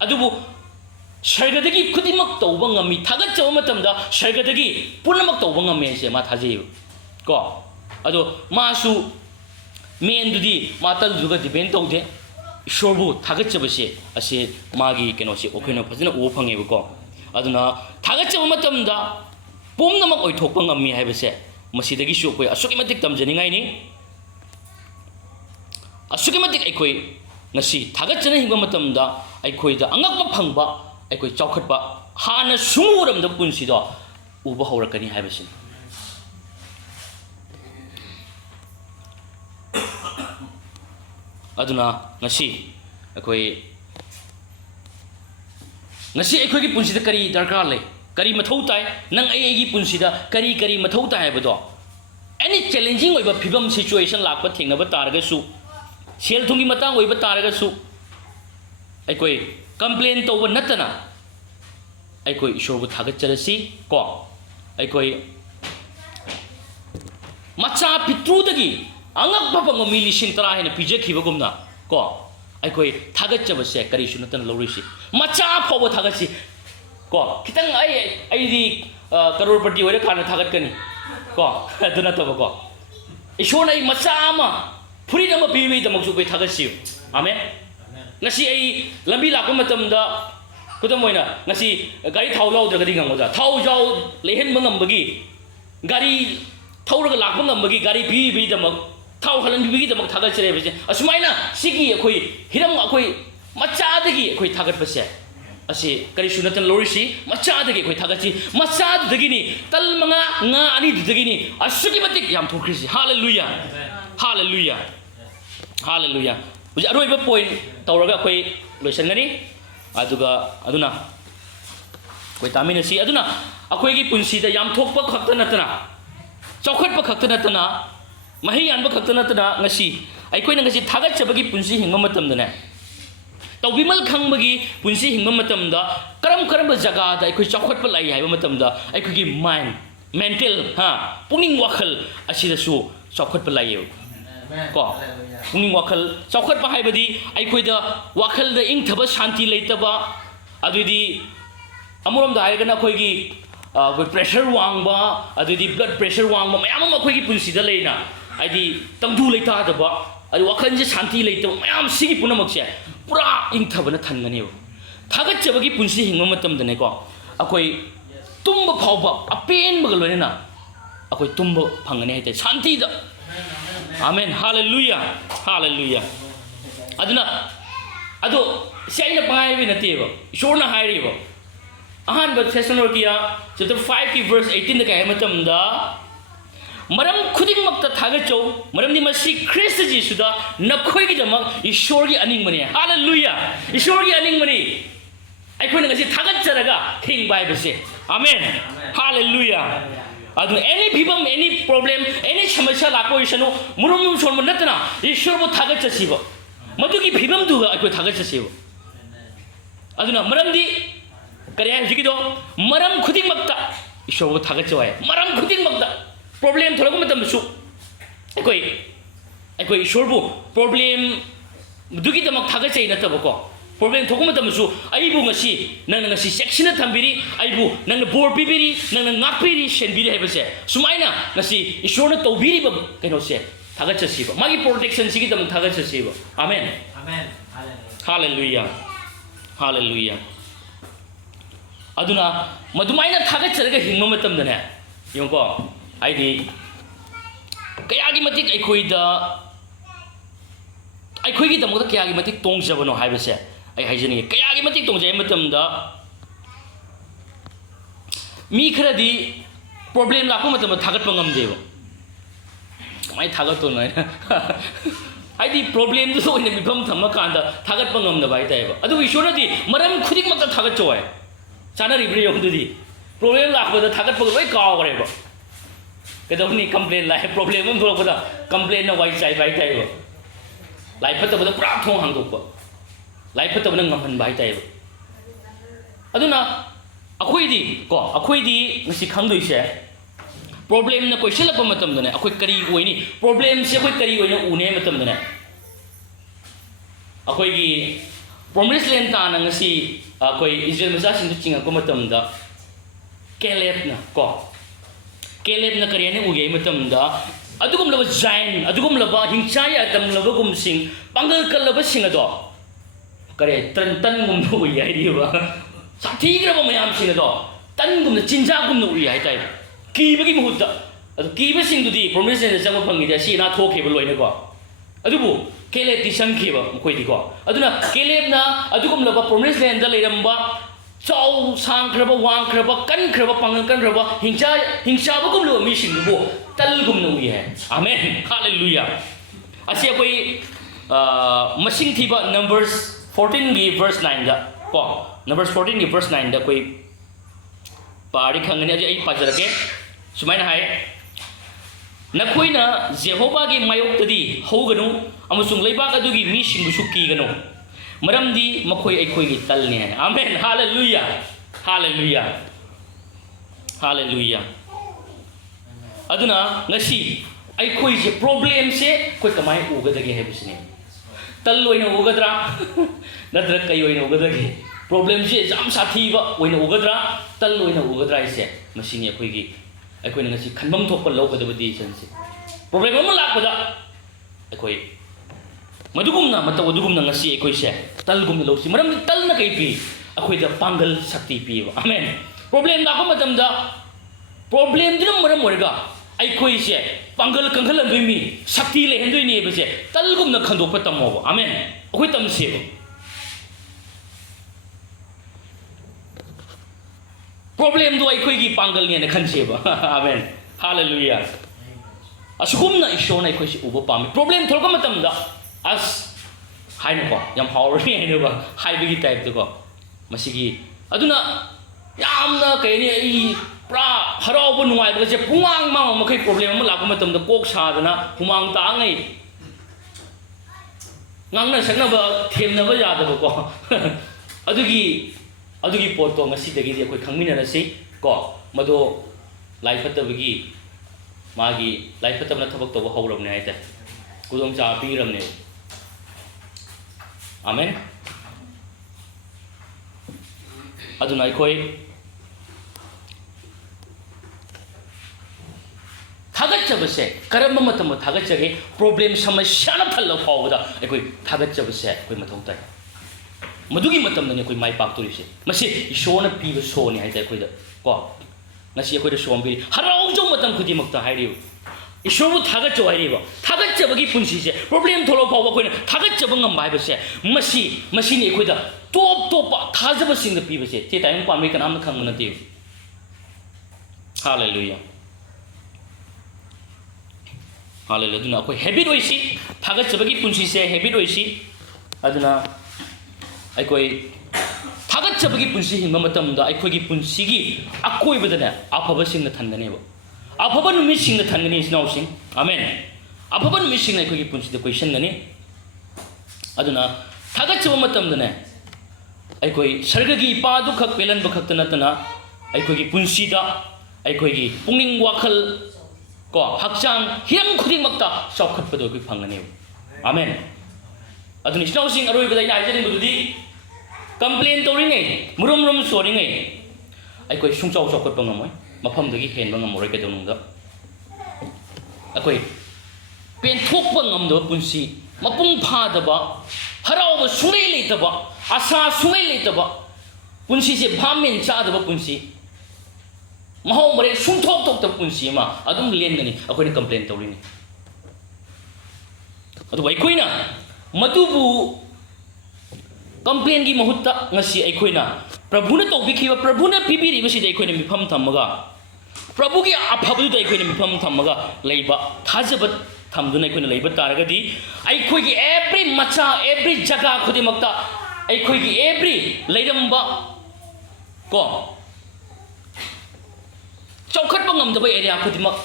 ꯑꯗꯨꯕꯨ ꯁꯔꯒꯗꯒꯤ ꯈꯨꯗꯤꯡꯃꯛ ꯇꯧꯕ ꯉꯝꯃꯤ ꯊꯥꯒꯠꯆꯕ ꯃꯇꯝꯗ ꯁꯔꯒꯗꯒꯤ ꯄꯨꯝꯅꯃꯛ ꯇꯧꯕ ꯉꯝꯃꯦ ꯍꯥꯏꯁꯦ ꯃꯥ ꯊꯥꯖꯩꯌꯦꯕ ꯀꯣ ꯑꯗꯣ ꯃꯥꯁꯨ ꯃꯦꯟꯗꯨꯗꯤ ꯃꯥ ꯇꯜꯗꯨꯒ ꯗꯤꯄꯦꯟ ꯇꯧꯗꯦ ꯏꯁꯣꯔꯕꯨ ꯊꯥꯒꯠꯆꯕꯁꯦ ꯑꯁꯤ ꯃꯥꯒꯤ ꯀꯩꯅꯣꯁꯦ ꯑꯩꯈꯣꯏꯅ ꯐꯖꯅ ꯎꯕ ꯐꯪꯉꯦꯕꯀꯣ ꯑꯗꯨꯅ ꯊꯥꯒꯠꯆꯕ ꯃꯇꯝꯗ ꯄꯨꯝꯅꯃꯛ ꯑꯣꯏꯊꯣꯛꯄ ꯉꯝꯃꯤ ꯍꯥꯏꯕꯁꯦ ꯃꯁꯤꯗꯒꯤꯁꯨ ꯑꯩꯈꯣꯏ ꯑꯁꯨꯛꯀꯤ ꯃꯇꯤꯛ ꯇꯝꯖꯅꯤꯡꯉꯥꯏꯅꯤ ꯑꯁꯨꯛꯀꯤ ꯃꯇꯤꯛ ꯑꯩꯈꯣꯏ ꯉꯁꯤ ꯊꯥꯒꯠꯆꯅ ꯍꯤꯡꯕ ꯃꯇꯝꯗ ꯑꯩꯈꯣꯏꯗ ꯑꯉꯛꯄ ꯐꯪꯕ ꯑꯩꯈꯣꯏ ꯆꯥꯎꯈꯠꯄ ꯍꯥꯟꯅ ꯁꯨꯡꯎꯔꯝꯗꯕ ꯄꯨꯟꯁꯤꯗꯣ ꯎꯕ ꯍꯧꯔꯛꯀꯅꯤ ꯍꯥꯏꯕꯁꯤꯅꯤ ꯑꯗꯨꯅ ꯉꯁꯤ ꯑꯩꯈꯣꯏꯒꯤ ꯄꯨꯟꯁꯤꯗ ꯀꯔꯤ ꯗꯔꯀꯥꯔ ꯂꯩ ꯀꯔꯤ ꯃꯊꯧ ꯇꯥꯏ ꯅꯪ ꯑꯩꯒꯤ ꯄꯨꯟꯁꯤꯗ ꯀꯔꯤ ꯃꯊꯧ ꯇꯥꯏ ꯍꯥꯏꯕꯗꯣ ꯑꯦꯅꯤ ꯆꯦꯂꯦꯟꯖꯤꯡ ꯑꯣꯏꯕ ꯐꯤꯕꯝ ꯁꯤꯆꯨꯋꯦꯁꯟ ꯂꯥꯛꯄ ꯊꯦꯡꯅꯕ ꯇꯥꯔꯒꯁꯨ ꯁꯦꯜ ꯊꯨꯝꯒꯤ ꯃꯇꯥꯡ ꯑꯣꯏꯕ ꯇꯥꯔꯒꯁꯨ ꯑꯩꯈꯣꯏ ꯀꯝꯄ꯭ꯂꯦꯟ ꯇꯧꯕ ꯅꯠꯇꯅ ꯑꯩꯈꯣꯏ ꯏꯁꯣꯔꯕꯨ ꯊꯥꯒꯠꯆꯔꯁꯤ ꯀꯣ ꯑꯩꯈꯣꯏ ꯃꯆꯥ ꯄꯤꯇ꯭ꯔꯨꯗꯒꯤ ꯑꯉꯛꯄ ꯐꯪꯕ ꯃꯤ 10,000 ꯍꯦꯟꯅ ꯄꯤꯖꯈꯤꯕꯒꯨꯝꯅ ꯀꯣ ꯑꯩꯈꯣꯏ ꯊꯥꯒꯠꯆꯕꯁꯦ ꯀꯔꯤꯁꯨ ꯅꯠꯇꯅ ꯂꯧꯔꯤꯁꯤ ꯃꯆꯥ ꯐꯥꯎꯕ ꯊꯥꯒꯠꯁꯤ ꯀꯣ ꯈꯤꯇꯪ ꯑꯩꯗꯤ ꯀꯔꯣꯔꯄꯇꯤ ꯑꯣꯏꯔꯀꯥꯟꯗ ꯊꯥꯒꯠꯀꯅꯤ ꯀꯣ ꯑꯗꯨ ꯅꯠꯇꯕꯀꯣ ꯏꯁꯣꯔꯅ ꯑꯩ ꯃꯆꯥ ꯑꯃ ꯐꯨꯔꯤꯠ ꯑꯃ ꯄꯤꯕꯒꯤꯗꯃꯛꯁꯨ ꯑꯩꯈꯣꯏ ꯊꯥꯒꯠꯁꯤꯌꯨ amen ngasi ai lambi lakpa matamda khudam oina ngasi gari thau yaudragadi ngamodra thau jau lehen mangambagi gari thauraga lakpa ngambagi gari bi damak thau halan bi damak thagat chere bese asumaina sigi akhoi hiram akhoi machadagi akhoi thagat pase asi kari sunatan lorisi machadagi akhoi thagati machadagi ni talmanga nga ani dagi ni asugi matik yam thokrisi hallelujah hallelujah hallelujah uji aroiba point tawraga akhoi loisangani aduna koi tamina si aduna akhoi gi punsi da yam thokpa khakta natana chawkhatpa khakta natana mahi yanba khakta natana ngasi aikoi na ngasi thagat chabagi punsi hingma matam dane tawbimal khangmagi punsi hingma matam da karam jaga da aikoi chawkhatpa lai haiba matam da aikoi gi mind mental puning wakhal asida su chawkhatpa lai ko puning wakhal chawkhatpa haibadi aikoi da wakhal da ingthaba shanti leitaba adudi amuram da haigana akhoi gi pressure wangba adudi blood pressure wangba mayam ma akhoi gi punsi da leina aidi tangdu leita da ba adi wakhal je shanti leitaba mayam sigi punamak se pura ingthaba na thangani thagat chabagi punsi hingma matam da ne ko akhoi tumba phawba apen maga loina akhoi tumba phangani haite shanti da amen hallelujah hallelujah aduna ado saina pai bi nateba ishorna hairiba ahan ba Thessalonians chapter 5 verse 18 da kai matam da maram khuding makta thagachau maram ni masi Christ Jesus da nakhoi gi jamak ishor gi aning mani hallelujah ishor gi aning mani aikoi na ngasi thagacharaga thing bai ba se amen hallelujah adu any bibam any problem any samasya lako isanu murum son natna ishor bu thagachasiba madugi bibam duga aikoi thagachasiba aduna maram di kariya jigido maram khuding makta ishor bu thagachawai maram khuding makta problem tholagu matam su aikoi ishor bu problem dugi damak thagachai natabako problem thoku matam su aibu ngasi nang ngasi section na thambiri aibu nang bor bibiri nang ngakpiri shenbiri haibase sumaina ngasi ishor na tobiri ba kaino se thagachasiba magi protection sigi dam thagachasiba amen amen hallelujah hallelujah aduna madumaina thagacharaga hingma matam dane ꯌꯦꯡꯉꯨꯀꯣ ꯍꯥꯏꯗꯤ ꯀꯌꯥꯒꯤ ꯃꯇꯤꯛ ꯑꯩꯈꯣꯏꯒꯤꯗꯃꯛꯇ ꯀꯌꯥꯒꯤ ꯃꯇꯤꯛ ꯇꯣꯡꯖꯕꯅꯣ ꯍꯥꯏꯕꯁꯦ ꯑꯩ ꯍꯥꯏꯖꯅꯤꯡꯉꯤ ꯀꯌꯥꯒꯤ ꯃꯇꯤꯛ ꯇꯣꯡꯖꯩ ꯃꯇꯝꯗ ꯃꯤ ꯈꯔꯗꯤ ꯄ꯭ꯔꯣꯕ꯭ꯂꯦꯝ ꯂꯥꯛꯄ ꯃꯇꯝꯗ ꯊꯥꯒꯠꯄ ꯉꯝꯗꯦꯕ ꯀꯃꯥꯏꯅ ꯊꯥꯒꯠꯇꯣꯏꯅꯣ ꯍꯥꯏꯅ ꯍꯥꯏꯗꯤ ꯄ꯭ꯔꯣꯕ꯭ꯂꯦꯝꯗꯨꯗ ꯑꯣꯏꯅ ꯃꯤꯐꯝ ꯊꯝꯃꯀꯥꯟꯗ ꯊꯥꯒꯠꯄ ꯉꯝꯗꯕ ꯍꯥꯏꯇꯥꯔꯦꯕ ꯑꯗꯨꯕꯨ ꯏꯁꯣꯔꯅꯗꯤ ꯃꯔꯝ ꯈꯨꯗꯤꯡꯃꯛꯇ ꯊꯥꯒꯠꯆꯧ ꯍꯥꯏ ꯆꯥꯅꯔꯤꯕ꯭ꯔꯥ ꯌꯦꯡꯉꯨꯗꯨꯗꯤ ꯄ꯭ꯔꯣꯕ꯭ꯂꯦꯝ ꯂꯥꯛꯄꯗ ꯊꯥꯒꯠꯄꯒ ꯂꯣꯏ ꯀꯥꯎꯈ꯭ꯔꯦꯕ ꯀꯩꯗꯧꯅꯤ ꯀꯝꯄ꯭ꯂꯦꯟ ꯂꯥꯛꯑꯦ ꯄ꯭ꯔꯣꯕ꯭ꯂꯦꯝ ꯑꯃ ꯊꯣꯛꯂꯛꯄꯗ ꯀꯝꯄ꯭ꯂꯦꯟꯅ ꯋꯥꯏ ꯆꯥꯏꯕ ꯍꯥꯏꯇꯥꯔꯦꯕ ꯂꯥꯏ ꯐꯠꯇꯕꯗ ꯄꯨꯔꯥ ꯊꯣꯡ ꯍꯥꯡꯗꯣꯛꯄ ꯂꯥꯏ ꯐꯠꯇꯕꯅ ꯉꯝꯍꯟꯕ ꯍꯥꯏꯇꯥꯔꯦꯕ ꯑꯗꯨꯅ ꯑꯩꯈꯣꯏꯗꯤ ꯉꯁꯤ ꯈꯪꯗꯣꯏꯁꯦ ꯄ꯭ꯔꯣꯕ꯭ꯂꯦꯝꯅ ꯀꯣꯏꯁꯤꯜꯂꯛꯄ ꯃꯇꯝꯗꯅꯦ ꯑꯩꯈꯣꯏ ꯀꯔꯤ ꯑꯣꯏꯅꯤ ꯄ꯭ꯔꯣꯕ꯭ꯂꯦꯝꯁꯦ ꯑꯩꯈꯣꯏ ꯀꯔꯤ ꯑꯣꯏꯅ ꯎꯅꯤ ꯍꯥꯏꯕ ꯃꯇꯝꯗꯅꯦ ꯑꯩꯈꯣꯏꯒꯤ ꯄ꯭ꯔꯣꯃꯤꯁ ꯂꯦꯟ ꯇꯥꯅ ꯉꯁꯤ ꯑꯩꯈꯣꯏ ꯏꯖꯔꯦꯜ ꯃꯆꯥꯁꯤꯡꯗꯨ ꯆꯤꯡꯉꯛꯄ ꯃꯇꯝꯗ ꯀꯦꯂꯦꯕꯅ ꯀꯔꯤ ꯍꯥꯏꯅ ꯎꯒꯦ ꯍꯥꯏꯕ ꯃꯇꯝꯗ ꯑꯗꯨꯒꯨꯝꯂꯕ ꯖꯥꯏꯟ ꯑꯗꯨꯒꯨꯝꯂꯕ ꯍꯤꯡꯁꯥ ꯌꯥꯗꯝꯂꯕꯒꯨꯝꯁꯤꯡ ꯄꯥꯡꯒꯜ ꯀꯜꯂꯕꯁꯤꯡ ꯑꯗꯣ ꯀꯔꯤ ꯇꯟꯒꯨꯝꯅ ꯎꯏ ꯍꯥꯏꯔꯤꯕ ꯁꯥꯊꯤꯈ꯭ꯔꯕ ꯃꯌꯥꯝꯁꯤꯡ ꯑꯗꯣ ꯇꯟꯒꯨꯝꯅ ꯆꯤꯟꯖꯥꯛꯒꯨꯝꯅ ꯎꯏ ꯍꯥꯏꯇꯥꯔꯦ ꯀꯤꯕꯒꯤ ꯃꯍꯨꯠꯇ ꯑꯗꯨ ꯀꯤꯕꯁꯤꯡꯗꯨꯗꯤ ꯄ꯭ꯔꯣꯃꯤꯁ ꯂꯦꯟꯗ ꯆꯪꯕ ꯐꯪꯈꯤꯗꯦ ꯑꯁꯤ ꯑꯅꯥ ꯊꯣꯛꯈꯤꯕ ꯂꯣꯏꯅꯀꯣ ꯑꯗꯨꯕꯨ ꯀꯦꯂꯦꯕꯇꯤ ꯆꯪꯈꯤꯕ ꯃꯈꯣꯏꯗꯤꯀꯣ ꯑꯗꯨꯅ ꯀꯦꯂꯦꯕꯅ ꯑꯗꯨꯒꯨꯝꯂꯕ ꯄ꯭ꯔꯣꯃꯤꯁ ꯂꯦꯟꯗ ꯂꯩꯔꯝꯕ ꯆꯥꯎ ꯁꯥꯡꯈ꯭ꯔꯕ ꯋꯥꯡꯈ꯭ꯔꯕ ꯀꯟꯈ꯭ꯔꯕ ꯄꯥꯡꯒꯜ ꯀꯟꯈ꯭ꯔꯕ ꯍꯤꯡꯆꯥꯕꯒꯨꯝꯂꯕ ꯃꯤꯁꯤꯡꯗꯨꯕꯨ ꯇꯜꯒꯨꯝꯅ ꯎꯏ ꯍꯥꯏ ꯑꯃꯦꯟ ꯍꯥꯂꯦꯂꯨꯌꯥ ꯑꯁꯤ ꯑꯩꯈꯣꯏ ꯃꯁꯤꯡ ꯊꯤꯕ ꯅꯝꯕꯔꯁ 14ꯒꯤ ꯚꯔꯁ 9ꯗ ꯅꯝꯕꯔꯁ 14ꯒꯤ ꯚꯔꯁ 9ꯗ ꯑꯩꯈꯣꯏ ꯄꯥꯔꯤ ꯈꯪꯒꯅꯤ ꯑꯩ ꯄꯥꯖꯔꯛꯀꯦ ꯁꯨꯃꯥꯏꯅ ꯍꯥꯏ ꯅꯈꯣꯏꯅ ꯖꯦꯍꯣꯚꯥꯒꯤ ꯃꯥꯌꯣꯛꯇꯗꯤ ꯍꯧꯒꯅꯨ ꯑꯃꯁꯨꯡ ꯂꯩꯕꯥꯛ ꯑꯗꯨꯒꯤ ꯃꯤꯁꯤꯡꯕꯨꯁꯨ ꯀꯤꯒꯅꯨ ꯃꯔꯝꯗꯤ ꯃꯈꯣꯏ ꯑꯩꯈꯣꯏꯒꯤ ꯇꯜꯅꯤ ꯍꯥꯏ ꯑꯃꯦꯟ ꯍꯥꯂꯦꯂꯨꯌꯥ ꯍꯥꯂꯦꯂꯨꯌꯥ ꯍꯥꯂꯦꯂꯨꯌꯥ ꯑꯗꯨꯅ ꯉꯁꯤ ꯑꯩꯈꯣꯏꯁꯦ ꯄ꯭ꯔꯣꯕ꯭ꯂꯦꯝꯁꯦ ꯑꯩꯈꯣꯏ ꯀꯃꯥꯏꯅ ꯎꯒꯗꯒꯦ ꯍꯥꯏꯕꯁꯤꯅꯦ ꯇꯜ ꯑꯣꯏꯅ ꯎꯒꯗ꯭ꯔꯥ ꯅꯠꯇ꯭ꯔꯒ ꯀꯩ ꯑꯣꯏꯅ ꯎꯒꯗꯒꯦ ꯄ꯭ꯔꯣꯕ꯭ꯂꯦꯝꯁꯦ ꯌꯥꯝ ꯁꯥꯊꯤꯕ ꯑꯣꯏꯅ ꯎꯒꯗ꯭ꯔꯥ ꯇꯜ ꯑꯣꯏꯅ ꯎꯒꯗ꯭ꯔꯥ ꯍꯥꯏꯁꯦ ꯃꯁꯤꯅꯤ ꯑꯩꯈꯣꯏꯅ ꯉꯁꯤ ꯈꯟꯐꯝ ꯊꯣꯛꯄ ꯂꯧꯒꯗꯕ ꯗꯤꯁꯤꯖꯟꯁꯦ ꯄ꯭ꯔꯣꯕ꯭ꯂꯦꯝ ꯑꯃ ꯂꯥꯛꯄꯗ ꯑꯩꯈꯣꯏ ꯃꯇꯧ ꯑꯗꯨꯒꯨꯝꯅꯉꯁꯤ ꯑꯩꯈꯣꯏꯁꯦ ꯇꯜꯒꯨꯝꯅ ꯂꯧꯁꯤ ꯃꯔꯝꯗꯤ ꯇꯜꯅ ꯀꯩ ꯄꯤ ꯑꯩꯈꯣꯏꯗ ꯄꯥꯡꯒꯜ ꯁꯛꯇꯤ ꯄꯤꯌꯦꯕ ꯑꯃꯦꯟ ꯄ꯭ꯔꯣꯕ꯭ꯂꯦꯝ ꯂꯥꯛꯄ ꯃꯇꯝꯗ ꯄ꯭ꯔꯣꯕ꯭ꯂꯦꯝꯗꯨꯅ ꯃꯔꯝ ꯑꯣꯏꯔꯒ ꯑꯩꯈꯣꯏꯁꯦ ꯄꯥꯡꯒꯜ ꯀꯟꯈꯠꯍꯟꯗꯣꯏꯅꯤ ꯁꯛꯇꯤ ꯂꯩꯍꯟꯗꯣꯏꯅꯤ ꯍꯥꯏꯕꯁꯦ ꯇꯜꯒꯨꯝꯅ ꯈꯟꯗꯣꯛꯄ ꯇꯝꯃꯣꯕ ꯑꯃꯦꯟ ꯑꯩꯈꯣꯏ ꯇꯝꯁꯦꯕ ꯄ꯭ꯔꯣꯕ꯭ꯂꯦꯝꯗꯣ ꯑꯩꯈꯣꯏꯒꯤ ꯄꯥꯡꯒꯜꯅꯦꯅ ꯈꯟꯁꯦꯕ ꯑꯃꯦꯟ ꯍꯥꯂꯦꯂꯨꯌꯥ ꯑꯁꯤꯒꯨꯝꯅ ꯏꯁꯣꯔꯅ ꯑꯩꯈꯣꯏꯁꯤ ꯎꯕ ꯄꯥꯝꯃꯤ ꯄ꯭ꯔꯣꯕ꯭ꯂꯦꯝ ꯊꯣꯛꯂꯛꯄ ꯃꯇꯝꯗ ꯑꯁ ꯍꯥꯏꯅꯀꯣ ꯌꯥꯝ ꯍꯥꯎꯔꯅꯤ ꯍꯥꯏꯅꯀꯣ ꯍꯥꯏꯕꯒꯤ ꯇꯥꯏꯞꯇꯀꯣ ꯃꯁꯤꯒꯤ ꯑꯗꯨꯅ ꯌꯥꯝꯅ ꯀꯩ ꯍꯥꯏꯅꯤ ꯑꯩ ꯄꯨꯔꯥ ꯍꯔꯥꯎꯕ ꯅꯨꯡꯉꯥꯏꯕꯒꯁꯦ ꯄꯨꯡꯃꯥꯡ ꯃꯥꯡꯕ ꯃꯈꯩ ꯄ꯭ꯔꯣꯕ꯭ꯂꯦꯝ ꯑꯃ ꯂꯥꯛꯄ ꯃꯇꯝꯗ ꯀꯣꯛ ꯁꯥꯗꯅ ꯍꯨꯃꯥꯡ ꯇꯥꯉꯩ ꯉꯥꯡꯅ ꯁꯛꯅꯕ ꯊꯦꯝꯅꯕ ꯌꯥꯗꯕꯀꯣ ꯑꯗꯨꯒꯤ ꯄꯣꯠꯇꯣ ꯉꯁꯤꯗꯒꯤꯗꯤ ꯑꯩꯈꯣꯏ ꯈꯪꯃꯤꯟꯅꯔꯁꯤ ꯀꯣ ꯃꯗꯣ ꯂꯥꯏ ꯐꯠꯇꯕꯅ ꯊꯕꯛ ꯇꯧꯕ ꯍꯧꯔꯕꯅꯦ ꯍꯥꯏꯇꯥꯔꯦ ꯈꯨꯗꯣꯡꯆꯥꯕ ꯄꯤꯔꯕꯅꯦ ꯑꯃꯦꯟ ꯑꯗꯨꯅ ꯑꯩꯈꯣꯏ ꯊꯥꯒꯠꯆꯕꯁꯦ ꯀꯔꯝꯕ ꯃꯇꯝꯗ ꯊꯥꯒꯠꯆꯒꯦ ꯄ꯭ꯔꯣꯕ꯭ꯂꯦꯝ ꯁꯃꯁ꯭ꯌꯥꯅ ꯊꯜꯂ ꯐꯥꯎꯕꯗ ꯑꯩꯈꯣꯏ ꯊꯥꯒꯠꯆꯕꯁꯦ ꯑꯩꯈꯣꯏ ꯃꯊꯧ ꯇꯥꯏ ꯃꯗꯨꯒꯤ ꯃꯇꯝꯗꯅꯤ ꯑꯩꯈꯣꯏ ꯃꯥꯏ ꯄꯥꯛꯇꯣꯔꯤꯁꯦ ꯃꯁꯤ ꯏꯁꯣꯔꯅ ꯄꯤꯕ ꯁꯣꯅꯤ ꯍꯥꯏꯇꯥꯔꯦ ꯑꯩꯈꯣꯏꯗ ꯀꯣ ꯉꯁꯤ ꯑꯩꯈꯣꯏꯗ ꯁꯣ ꯑꯃ ꯄꯤꯔꯤ ꯍꯔꯥꯎꯖꯧ ꯃꯇꯝ ꯈꯨꯗꯤꯡꯃꯛꯇ ꯍꯥꯏꯔꯤꯕ ꯏꯁꯣꯔꯕꯨ ꯊꯥꯒꯠꯆꯧ ꯍꯥꯏꯔꯤꯕ ꯊꯥꯒꯠꯆꯕꯒꯤ ꯄꯨꯟꯁꯤꯁꯦ ꯄ꯭ꯔꯣꯕ꯭ꯂꯦꯝ ꯊꯣꯛꯂꯛ ꯐꯥꯎꯕ ꯑꯩꯈꯣꯏꯅ ꯊꯥꯒꯠꯆꯕ ꯉꯝꯕ ꯍꯥꯏꯕꯁꯦ ꯃꯁꯤꯅꯤ ꯑꯩꯈꯣꯏꯗ ꯇꯣꯞꯄ ꯊꯥꯖꯕꯁꯤꯡꯗ ꯄꯤꯕꯁꯦ ꯆꯦ ꯇꯥꯏꯕꯪ ꯄꯥꯝꯕꯩ ꯀꯅꯥꯝꯅ ꯈꯪꯕ ꯅꯠꯇꯦ ꯍꯥꯂꯦꯂꯨꯌꯥ ꯍꯥꯂꯦꯂꯨꯌꯥ ꯑꯗꯨꯅ ꯑꯩꯈꯣꯏ ꯍꯦꯕꯤꯠ ꯑꯣꯏꯁꯤ ꯊꯥꯒꯠꯆꯕꯒꯤ ꯄꯨꯟꯁꯤꯁꯦ ꯍꯦꯕꯤꯠ ꯑꯣꯏꯁꯤ ꯑꯗꯨꯅ ꯑꯩꯈꯣই ꯊꯥꯒꯠꯆꯕꯒꯤ ꯄꯨꯟꯁꯤ ꯍꯤꯡꯕ ꯃꯇꯝꯗ ꯑꯩꯈꯣꯏꯒꯤ ꯄꯨꯟꯁꯤꯒꯤ ꯑꯀꯣꯏꯕꯗꯅꯦ ꯑꯐꯕꯁꯤꯡꯅ ꯊꯟꯒꯅꯦꯕ ꯑꯐꯕ ꯅꯨꯃꯤꯠꯁꯤꯡꯅ ꯊꯟꯒꯅꯤ ꯏꯆꯤꯟꯅꯥꯎꯁꯤꯡ ꯑꯃꯦꯟ ꯑꯐꯕ ꯅꯨꯃꯤꯠꯁꯤꯡꯅ ꯑꯩꯈꯣꯏꯒꯤ ꯄꯨꯟꯁꯤꯗ ꯀꯣꯏꯁꯟꯒꯅꯤ ꯑꯗꯨꯅ ꯊꯥꯒꯠꯆꯕ ꯃꯇꯝꯗꯅꯦ ꯑꯩꯈꯣꯏ ꯁꯔꯒꯒꯤ ꯏꯄꯥꯗꯨ ꯈꯛ ꯄꯦꯜꯍꯟꯕ ꯈꯛꯇ ꯅꯠꯇꯅ ꯑꯩꯈꯣꯏꯒꯤ ꯄꯨꯟꯁꯤꯗ ꯑꯩꯈꯣꯏꯒꯤ ꯄꯨꯛꯅꯤꯡ ꯋꯥꯈꯜ ꯀꯣ ꯍꯛꯆꯥꯡ ꯍꯤꯔꯝ ꯈꯨꯗꯤꯡꯃꯛꯇ ꯆꯥꯎꯈꯠꯄꯗꯣ ꯑꯩꯈꯣꯏ ꯐꯪꯒꯅꯦꯕ ꯑꯃꯦꯟ ꯑꯗꯨꯅ ꯏꯆꯤꯟꯅꯥꯎꯁꯤꯡ ꯑꯔꯣꯏꯕꯗ ꯑꯩꯅ ꯍꯥꯏꯖꯅꯤꯡꯕꯗꯨꯗꯤ ꯀꯝꯄ꯭ꯂꯦꯟ ꯇꯧꯔꯤꯉꯩ ꯃꯨꯔꯨꯝ ꯁꯣꯔꯤꯉꯩ ꯑꯩꯈꯣꯏ ꯁꯨꯡꯆꯥꯎ ꯆꯥꯎꯈꯠꯄ ꯉꯝꯃꯣꯏ ꯃꯐꯝꯗꯒꯤ ꯍꯦꯟꯕ ꯉꯝꯃꯔꯣꯏ ꯀꯩꯗꯧꯅꯨꯡꯗ ꯑꯩꯈꯣꯏ ꯄꯦꯟꯊꯣꯛꯄ ꯉꯝꯗꯕ ꯄꯨꯟꯁꯤ ꯃꯄꯨꯡ ꯐꯥꯗꯕ ꯍꯔꯥꯎꯕ ꯁꯨꯡꯂꯩ ꯂꯩꯇꯕ ꯑꯁꯥ ꯁꯨꯡꯂꯩ ꯂꯩꯇꯕ ꯄꯨꯟꯁꯤꯁꯦ ꯚꯥꯞ ꯃꯦꯟ ꯆꯥꯗꯕ ꯄꯨꯟꯁꯤ mahau mare sung thok tok tak punsi ma adum len gani akoi na complain tawrini adu aikoi na madubu complain gi mahutta ngasi aikoi na prabhuna tawbikhiba prabhuna pibiri basi dai aikoi na mifam thamaga prabhu gi aphabadu dai aikoi na mifam thamaga leiba thajabat thamduna aikoi na leiba taragadi aikoi gi every macha every jaga khudimakta aikoi gi every leiramba ko chokhat bangam da bai area khudimak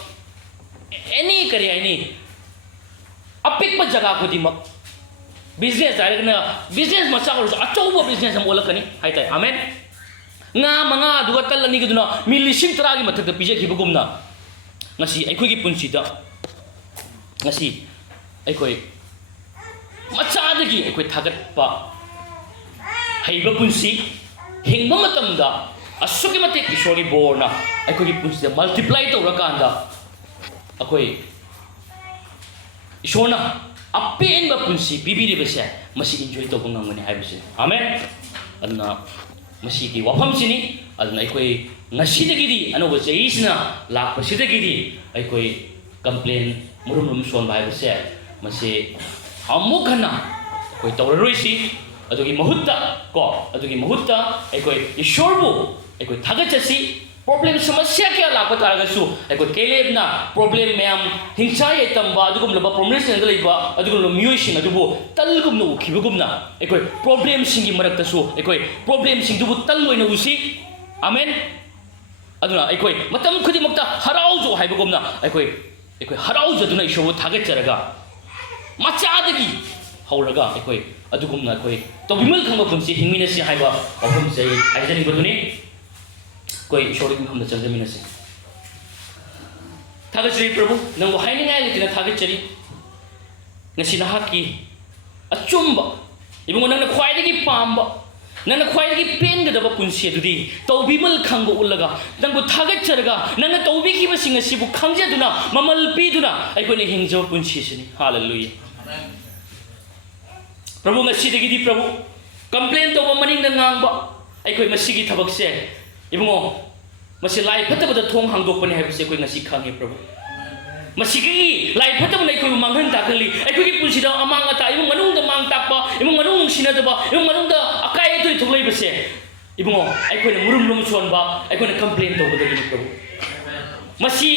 any kari ai ni apik pa jaga khudimak business direct na business macha ko achobo business am olakani haitai amen nga manga duga talani giduna milising taragi mathak pije khibugumna ngasi aikoi gi punsi da ngasi aikoi macha dagi aikoi thagat pa haiba punsi hingba matamda asuki mate kishori borna aikoi gi punsi da multiply to rakanda akoi ishona apen ba punsi bibiri bese masi enjoy to bangam ngani haibse amen adna masi ki wafam sini adna aikoi ngasi dagi di anoba jaisna lakpa sidagi di aikoi complain murum son ba haibse masi amukhana koi tawraroi adugi mahutta ko adugi mahutta aikoi ishorbu aikoi thagachasi problem samasya kya lakpa taragasu aikoi kelebna problem mayam hingsa ye tamba adugum laba promise nda leiba adugum lo miyoi sing adubu talgum no khibugumna aikoi problem singi marakta su aikoi problem sing dubu talloina usi amen aduna aikoi matam khudi makta haraujo haibugumna aikoi haraujo duna ishobu thagacharaga machadagi hauraga aikoi adugumna aikoi tobimal khangba punsi hingminasi haiba ofum sei aijani baduni koi ishori khumna chanjaminasi thagachari prabhu nangbo hainingai litina thagachari ngasi nahaki achumba ibungo nangna khwaidagi pamba nangna khwaidagi pengadaba punsi adudi tobimal khangba ullaga nangbo thagacharaga nangna tobikhiba singa sibu khangjaduna mamal piduna aikoi ne hingjaw punsi sini hallelujah prabhu ngasi di prabhu complain to maning na ngangba aikoi masigi thabak se ibungo masi lai phatabada thong hangdokpani haibse koi ngasi khange prabhu masigi lai phatabana aikoi manghan takali aikoi gi punsida amang ata ibung manung da mang takpa ibung manung sinadaba ibung manung da akai toi thoglai base ibungo aikoi na murum lum sonba aikoi na complain to badagi prabhu masi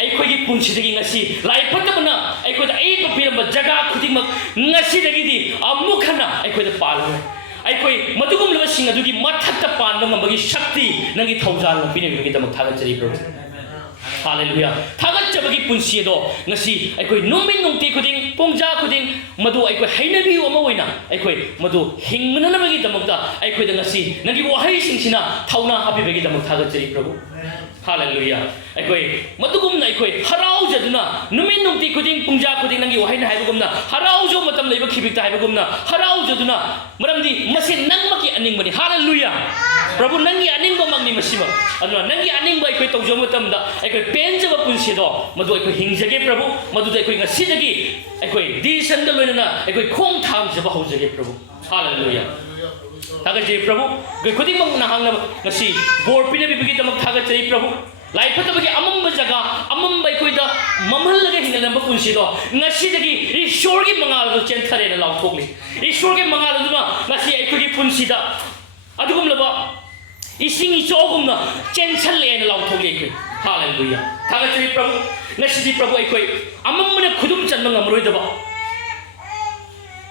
aikoi gi punsidagi ngasi lai phatabana aikoi da ai papiramba jaga khudimak ngasi dagi di amukhana aikoi da palwa aikoi madugum laba sing adugi mathakta panba ngambagi shakti nangi thaujal pine bi damak thagachari prabhu hallelujah thagachabagi punsi do ngasi aikoi numin nungti khuding pongja khuding madu aikoi hainabi oma oina aikoi madu hingmana bagi damakta aikoi da ngasi nangi wahai singsina thauna habi bagi damak thagachari prabhu hallelujah aikoi madugumna aikoi haraujaduna numin nungti khuding pongja khuding nangi wahai na haibugumna haraujo matam leiba khibikta haibugumna haraujaduna maramdi masi nangmaki aningmani hallelujah prabhu nangi aningba magni masima aduna nangi aningba aikoi tawjo matamda aikoi penjaba punsido madu aikoi hingjage prabhu madu da aikoi ngasidagi aikoi disanda loinana aikoi khong thamjaba haujage prabhu hallelujah thagachari prabhu goi khuding mang na hangna ngasi bor pina bibigi damak thagachari prabhu lai phatabagi amamba jaga amamba aikoi da mamhallaga hinanamba punsido ngasidagi ishorgi mangal do chenthare na lauthokli ishorgi mangal duma ngasi aikoi punsida adugum laba isingi chogumna chenchalle na lauthokli aikoi hallelujah thagachari prabhu ngasi prabhu aikoi amamna khudum chanma ngamroi daba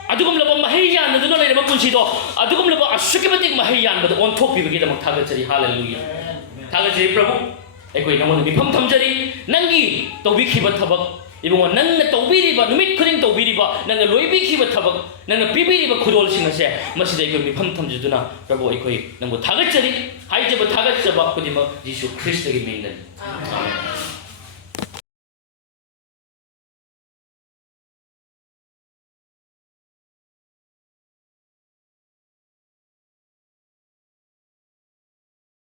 adugum laba mahayyan naduna leiraba punsido adugum laba asukimatik mahayyan bada onthokpibagi damak thagachari hallelujah thagachari prabhu aikoi namon mifam thamjari nangi tawbikhiba thabak ibungo nangna tawbiriba numit khuding tawbiriba nangna loibikhiba thabak nangna pibiriba khudol singase masida aikoi mifam thamjuduna prabhu aikoi nangbo thagachari haijaba thagachaba khudima jisu christ gi mingani amen